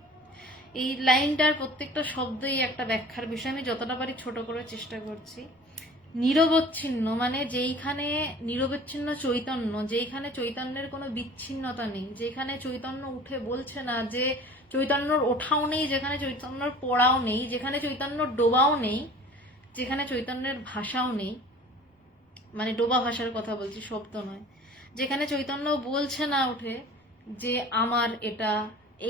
এই লাইনটার প্রত্যেকটা শব্দই একটা ব্যাখ্যার বিষয়, আমি যতটা পারি ছোট করে চেষ্টা করছি। নিরবচ্ছিন্ন মানে যেইখানে নিরবচ্ছিন্ন চৈতন্য, যেইখানে চৈতন্যের কোনো বিচ্ছিন্নতা নেই, যেখানে চৈতন্য উঠে বলছে না, যে চৈতন্যর ওঠাও নেই, যেখানে চৈতন্যর পড়াও নেই, যেখানে চৈতন্যর ডোবাও নেই, যেখানে চৈতন্যের ভাষাও নেই, মানে ডোবা ভাষার কথা বলছি, শব্দ নয়। যেখানে চৈতন্য বলছে না উঠে যে আমার এটা,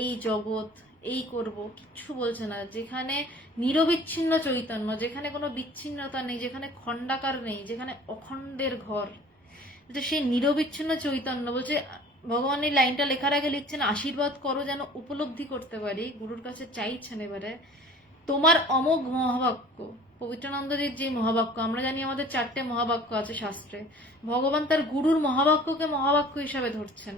এই জগৎ, এই করব, কিচ্ছু বলছে না, যেখানে নিরবিচ্ছিন্ন চৈতন্য, যেখানে কোনো বিচ্ছিন্নতা নেই, যেখানে খণ্ডাকার নেই, যেখানে অখণ্ডের ঘর, যে সেই নিরবিচ্ছিন্ন চৈতন্য বলছে। ভগবান এই লাইনটা লেখার আগে লিখছেন, আশীর্বাদ করো যেন উপলব্ধি করতে পারি, গুরুর কাছে চাইছেন এবারে তোমার অমোঘ মহাবাক্য। পবিত্রানন্দজির যে মহাবাক্য, আমরা জানি আমাদের 4টে মহাবাক্য আছে শাস্ত্রে, ভগবান তার গুরুর মহাবাক্যকে মহাবাক্য হিসাবে ধরছেন।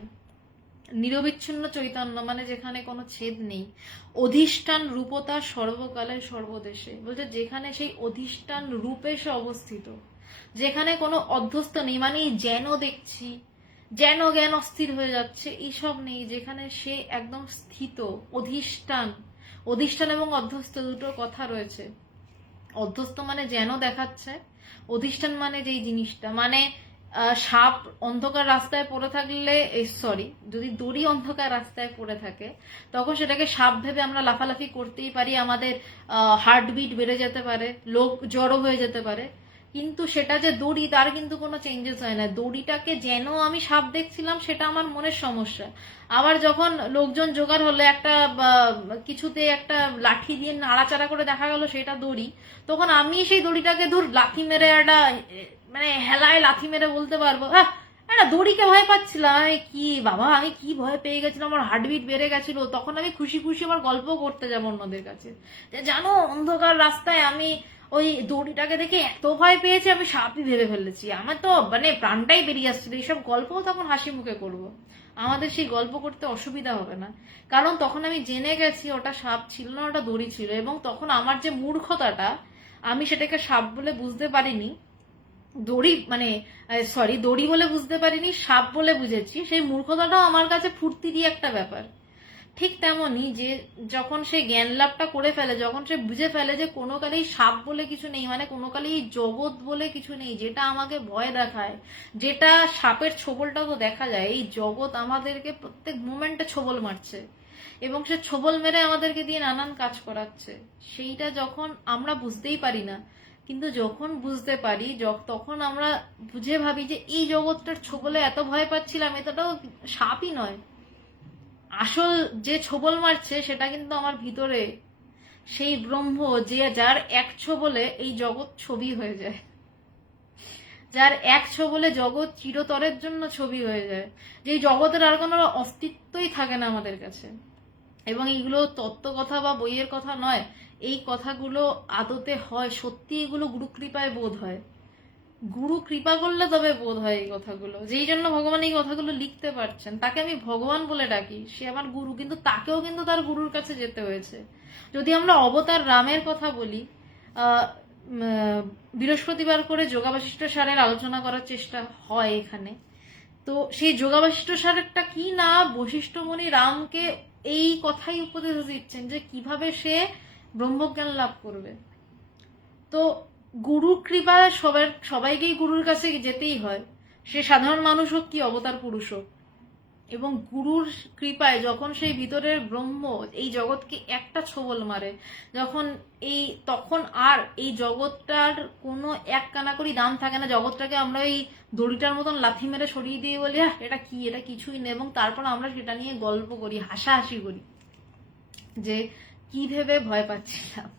নিরবিচ্ছিন্ন চৈতন্য মানে যেখানে কোনো ছেদ নেই, অধিষ্ঠান রূপতা সর্বকালে সর্বদেশে, বলছে যেখানে সেই অধিষ্ঠান রূপে সে অবস্থিত, যেখানে কোনো অধ্যস্ত নেই, মানে যেন দেখছি, যেন জ্ঞান অস্থির হয়ে যাচ্ছে, এইসব নেই, যেখানে সে একদম স্থিত। অধিষ্ঠান, অধিষ্ঠান এবং অধ্যস্ত দুটো কথা রয়েছে। অধ্যস্ত মানে যেন দেখাচ্ছে, অধিষ্ঠান মানে যেই জিনিসটা, মানে সাপ অন্ধকার রাস্তায় পড়ে থাকলে, সরি, যদি দড়ি অন্ধকার রাস্তায় পড়ে থাকে তখন সেটাকে সাপ ভেবে আমরা লাফালাফি করতেই পারি, আমাদের হার্টবিট বেড়ে যেতে পারে, লোক জড়ো হয়ে যেতে পারে, কিন্তু সেটা যে দড়ি তার কিন্তু কোনো চেঞ্জেস হয় না। দড়িটাকে যেন আমি সাপ দেখছিলাম সেটা আমার মনের সমস্যা, আবার যখন লোকজন জোগাড় হলে একটা কিছুতে একটা লাঠি দিয়ে নাড়াচাড়া করে দেখা গেল সেটা দড়ি, তখন আমি সেই দড়িটাকে ধর লাথি মেরে একটা মানে হেলায় লাথি মেরে বলতে পারবো, হ্যাঁ একটা দড়িকে ভয় পাচ্ছিলাম, আমি কি বাবা, আমি কি ভয় পেয়ে গেছিলাম, আমার হার্টবিট বেড়ে গেছিল, তখন আমি খুশি খুশি আমার গল্প করতে যাবো অন্যদের কাছে যে জানো অন্ধকার রাস্তায় আমি ওই দড়িটাকে দেখে এত ভয় পেয়েছি আমি সাপই ভেবে ফেলেছি, আমার তো মানে প্রাণটাই বেরিয়ে আসছিল। এইসব গল্পও তখন হাসি মুখে করবো, আমাদের সেই গল্প করতে অসুবিধা হবে না, কারণ তখন আমি জেনে গেছি ওটা সাপ ছিল না, ওটা দড়ি ছিল। এবং তখন আমার যে মূর্খতাটা, আমি সেটাকে সাপ বলে বুঝতে পারিনি, দড়ি মানে সরি দড়ি বলে বুঝতে পারিনি, সাপ বলে বুঝেছি, সেই মূর্খতাটাও আমার কাছে ফুর্তিরই একটা ব্যাপার। ঠিক তেমনই যে যখন সে জ্ঞান লাভটা করে ফেলে, যখন সে বুঝে ফেলে যে কোনো কালেই সাপ বলে কিছু নেই, মানে কোনো কালেই জগৎ বলে কিছু নেই যেটা আমাকে ভয় দেখায়, যেটা সাপের ছোবলটা তো দেখা যায়, এই জগৎ আমাদেরকে প্রত্যেক মোমেন্টে ছোবল মারছে এবং সে ছোবল মেরে আমাদেরকে দিয়ে নানান কাজ করাচ্ছে, সেইটা যখন আমরা বুঝতেই পারি না, কিন্তু যখন বুঝতে পারি তখন আমরা বুঝে ভাবি যে এই জগৎটার ছোবলে এত ভয় পাচ্ছিলাম, এতটাও সাপই নয়, আসল যে ছোবল মারছে সেটা কিন্তু আমার ভিতরে সেই ব্রহ্ম, যে যার এক ছোবলে এই জগৎ ছবি হয়ে যায়, যার এক ছোবলে জগৎ চিরতরের জন্য ছবি হয়ে যায়, যে জগতের আর কোনো অস্তিত্বই থাকে না আমাদের কাছে। এবং এইগুলো তত্ত্ব কথা বা বইয়ের কথা নয়, এই কথাগুলো আদতে হয়, সত্যি এগুলো গুরু কৃপায় বোধ হয়, গুরু কৃপা করলে তবে বোধ হয় এই কথাগুলো। যেই জন্য ভগবান এই কথাগুলো লিখতে পারছেন, তাকে আমি ভগবান বলে ডাকি, সে আমার গুরু, কিন্তু তাকেও কিন্তু তার গুরুর কাছে যেতে হয়েছে। যদি আমরা অবতার রামের কথা বলি, বৃহস্পতিবার করে যোগাবাশিষ্ঠ সারের আলোচনা করার চেষ্টা হয় এখানে, তো সেই যোগাবাশিষ্ঠ সারেরটা কি না, বশিষ্ঠমণি রামকে এই কথাই উপদেশ দিচ্ছেন যে কিভাবে সে ব্রহ্মজ্ঞান লাভ করবে। তো গুরু কৃপা সবাইকেই গুরুর কাছে যেতেই হয়, সে সাধারণ মানুষ হোক কি অবতার পুরুষ হোক, এবং গুরুর কৃপায় যখন সেই ভিতরের ব্রহ্ম এই জগৎকে একটা ছোবল মারে, যখন তখন আর এই জগৎটার কোনো এক কানাকড়ি দাম থাকে না, জগৎটাকে আমরা এই দড়িটার মতন লাথি মেরে সরিয়ে দিয়ে বলি এটা কি, এটা কিছুই না, এবং তারপর আমরা সেটা নিয়ে গল্প করি, হাসাহাসি করি যে কি ভেবে ভয় পাচ্ছিলাম।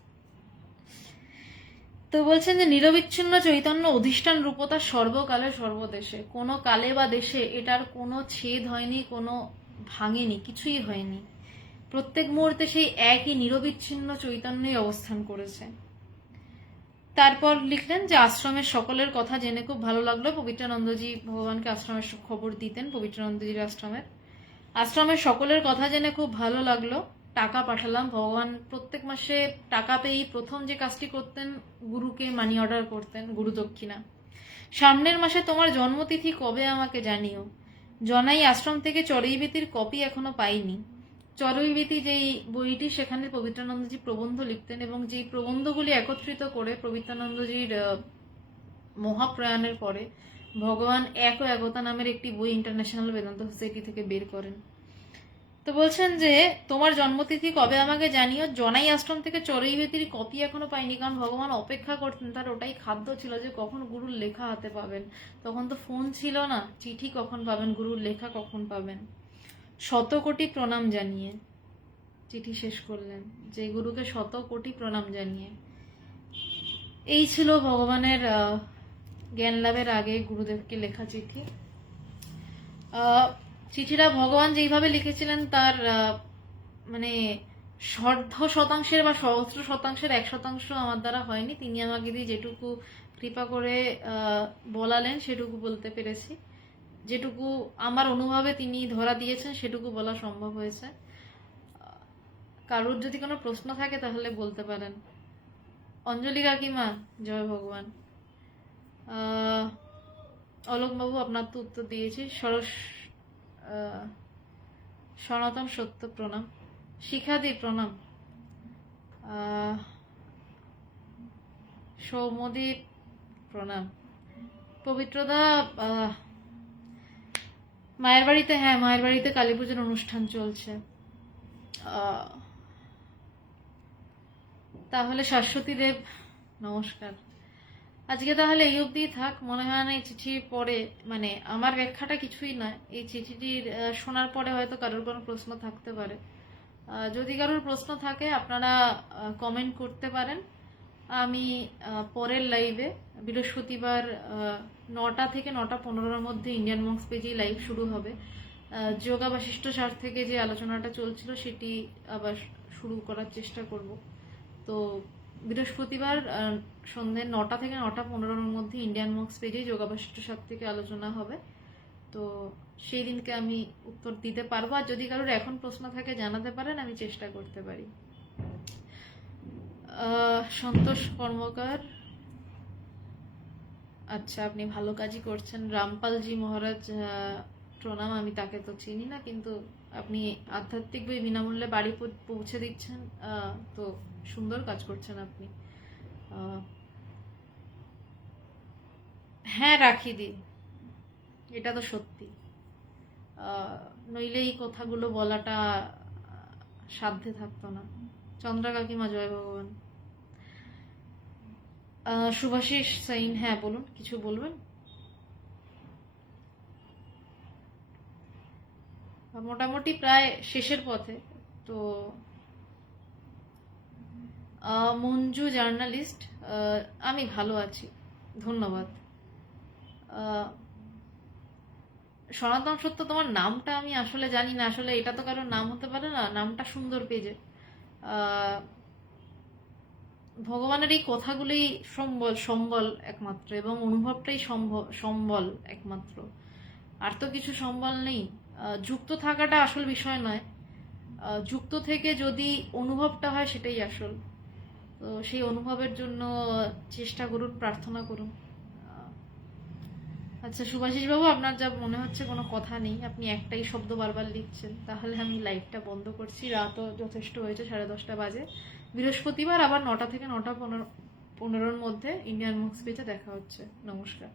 তো বলছেন যে নিরবিচ্ছিন্ন চৈতন্য অধিষ্ঠান রূপতা সর্বকালে সর্বদেশে, কোনো কালে বা দেশে এটার কোনো ছেদ হয়নি, কোনো ভাঙেনি, কিছুই হয়নি, প্রত্যেক মুহূর্তে সেই একই নিরবিচ্ছিন্ন চৈতন্যই অবস্থান করেছে। তারপর লিখলেন যে আশ্রমের সকলের কথা জেনে খুব ভালো লাগলো। পবিত্রানন্দজি ভগবানকে আশ্রমের খবর দিতেন, পবিত্রানন্দজির আশ্রমের সকলের কথা জেনে খুব ভালো লাগলো, টাকা পাঠালাম। ভগবান প্রত্যেক মাসে টাকা পেয়েই প্রথম যে কাজটি করতেন, গুরুকে মানি অর্ডার করতেন, গুরু দক্ষিণা। সামনের মাসে তোমার জন্মতিথি কবে আমাকে জানিও। জনাই আশ্রম থেকে চড়ুইবেতির কপি এখনো পাইনি। চড়ুইবেতি যেই বইটি, সেখানে পবিত্রানন্দজি প্রবন্ধ লিখতেন, এবং যেই প্রবন্ধগুলি একত্রিত করে পবিত্রানন্দজির মহাপ্রয়াণের পরে ভগবান এক ও একতা নামের একটি বই ইন্টারন্যাশনাল বেদান্ত সোসাইটি থেকে বের করেন। তো বলছেন যে তোমার জন্মতিথি কবে আমাকে জানিও। জনাই আশ্রম থেকে চড়ুইবেতির কপি এখনো পাইনি, কারণ ভগবান অপেক্ষা করতেন, তার ওটাই খাদ্য ছিল যে কখন গুরুর লেখা হাতে পাবেন। তখন তো ফোন ছিল না, চিঠি কখন পাবেন, গুরুর লেখা কখন পাবেন। 100 কোটি প্রণাম জানিয়ে চিঠি শেষ করলেন, যে গুরুকে 100 কোটি প্রণাম জানিয়ে। এই ছিল ভগবানের জ্ঞান লাভের আগে গুরুদেবকে লেখা চিঠি। চিঠিটা ভগবান যেইভাবে লিখেছিলেন তার মানে 100% বা 100% 1% আমার দ্বারা হয়নি, তিনি আমাকে দিয়ে যেটুকু কৃপা করে বলালেন সেটুকু বলতে পেরেছি, যেটুকু আমার অনুভবে তিনি ধরা দিয়েছেন সেটুকু বলা সম্ভব হয়েছে। কারোর যদি কোনো প্রশ্ন থাকে তাহলে বলতে পারেন। অঞ্জলি কাকিমা, জয় ভগবান। অলোকবাবু, আপনার তো উত্তর দিয়েছি। সনাতন সত্য প্রণাম। শিখাদি প্রণাম। সৌমদীপ প্রণাম। পবিত্রদা, মায়ের বাড়িতে, হ্যাঁ মায়ের বাড়িতে কালী পুজোর অনুষ্ঠান চলছে। তাহলে শাশ্বতী দেব, নমস্কার। আজকে তাহলে এই অবধিই থাক। মনে হয় না এই চিঠি পড়ে, মানে আমার ব্যাখ্যাটা কিছুই নয়, এই চিঠিটির শোনার পরে হয়তো কারোর কোনো প্রশ্ন থাকতে পারে। যদি কারোর প্রশ্ন থাকে আপনারা কমেন্ট করতে পারেন। আমি পরের লাইভে বৃহস্পতিবার 9টা থেকে 9টা 15-র মধ্যে ইন্ডিয়ান মঙ্কস পেজেই লাইভ শুরু হবে। যোগা বাশিষ্ঠ সার থেকে যে আলোচনাটা চলছিল সেটি আবার শুরু করার চেষ্টা করব। তো বৃহস্পতিবার সন্ধ্যে 9টা থেকে 9টা 15-র মধ্যে ইন্ডিয়ান মঙ্কস পেজে যোগা বাশিষ্ঠ সার থেকে আলোচনা হবে। তো সেই দিনকে আমি উত্তর দিতে পারবো, আর যদি কারোর এখন প্রশ্ন থাকে জানাতে পারেন, আমি চেষ্টা করতে পারি। সন্তোষ কর্মকার, আচ্ছা আপনি ভালো কাজই করছেন। রামপালজি মহারাজ প্রণাম, আমি তাকে তো চিনি না, কিন্তু আপনি আধ্যাত্মিক বই বিনামূল্যে বাড়ি পৌঁছে দিচ্ছেন, তো সুন্দর কাজ করছেন আপনি। হ্যাঁ রাখি দি, এটা তো সত্যি। নইলে এই কথাগুলো বলাটা সাধ্যে থাকতো না। চন্দ্রা কাকিমা জয় ভগবান। শুভাশিস সাইন, হ্যাঁ বলুন, কিছু বলবেন? মোটামুটি প্রায় শেষের পথে তো। মঞ্জু জার্নালিস্ট, আমি ভালো আছি, ধন্যবাদ। সনাতন সত্য, তোমার নামটা আমি আসলে জানি না, আসলে এটা তো কারোর নাম হতে পারে না, নামটা সুন্দর পেজে। ভগবানের এই কথাগুলোই সম্বল, সম্বল একমাত্র, এবং অনুভবটাই সম্বল একমাত্র, আর তো কিছু সম্বল নেই। যুক্ত থাকাটা আসল বিষয় নয়, যুক্ত থেকে যদি অনুভবটা হয় সেটাই আসল। তো সেই অনুভবের জন্য চেষ্টা করুন, প্রার্থনা করুন। আচ্ছা সুভাষিস বাবু, আপনার যা মনে হচ্ছে কোনো কথা নেই, আপনি একটাই শব্দ বারবার লিখছেন, তাহলে আমি লাইভটা বন্ধ করছি। রাতও যথেষ্ট হয়েছে, 10:30 বাজে। বৃহস্পতিবার আবার 9টা থেকে 9টা 15-15-র মধ্যে ইন্ডিয়ান মুভস পেজে দেখা হচ্ছে। নমস্কার।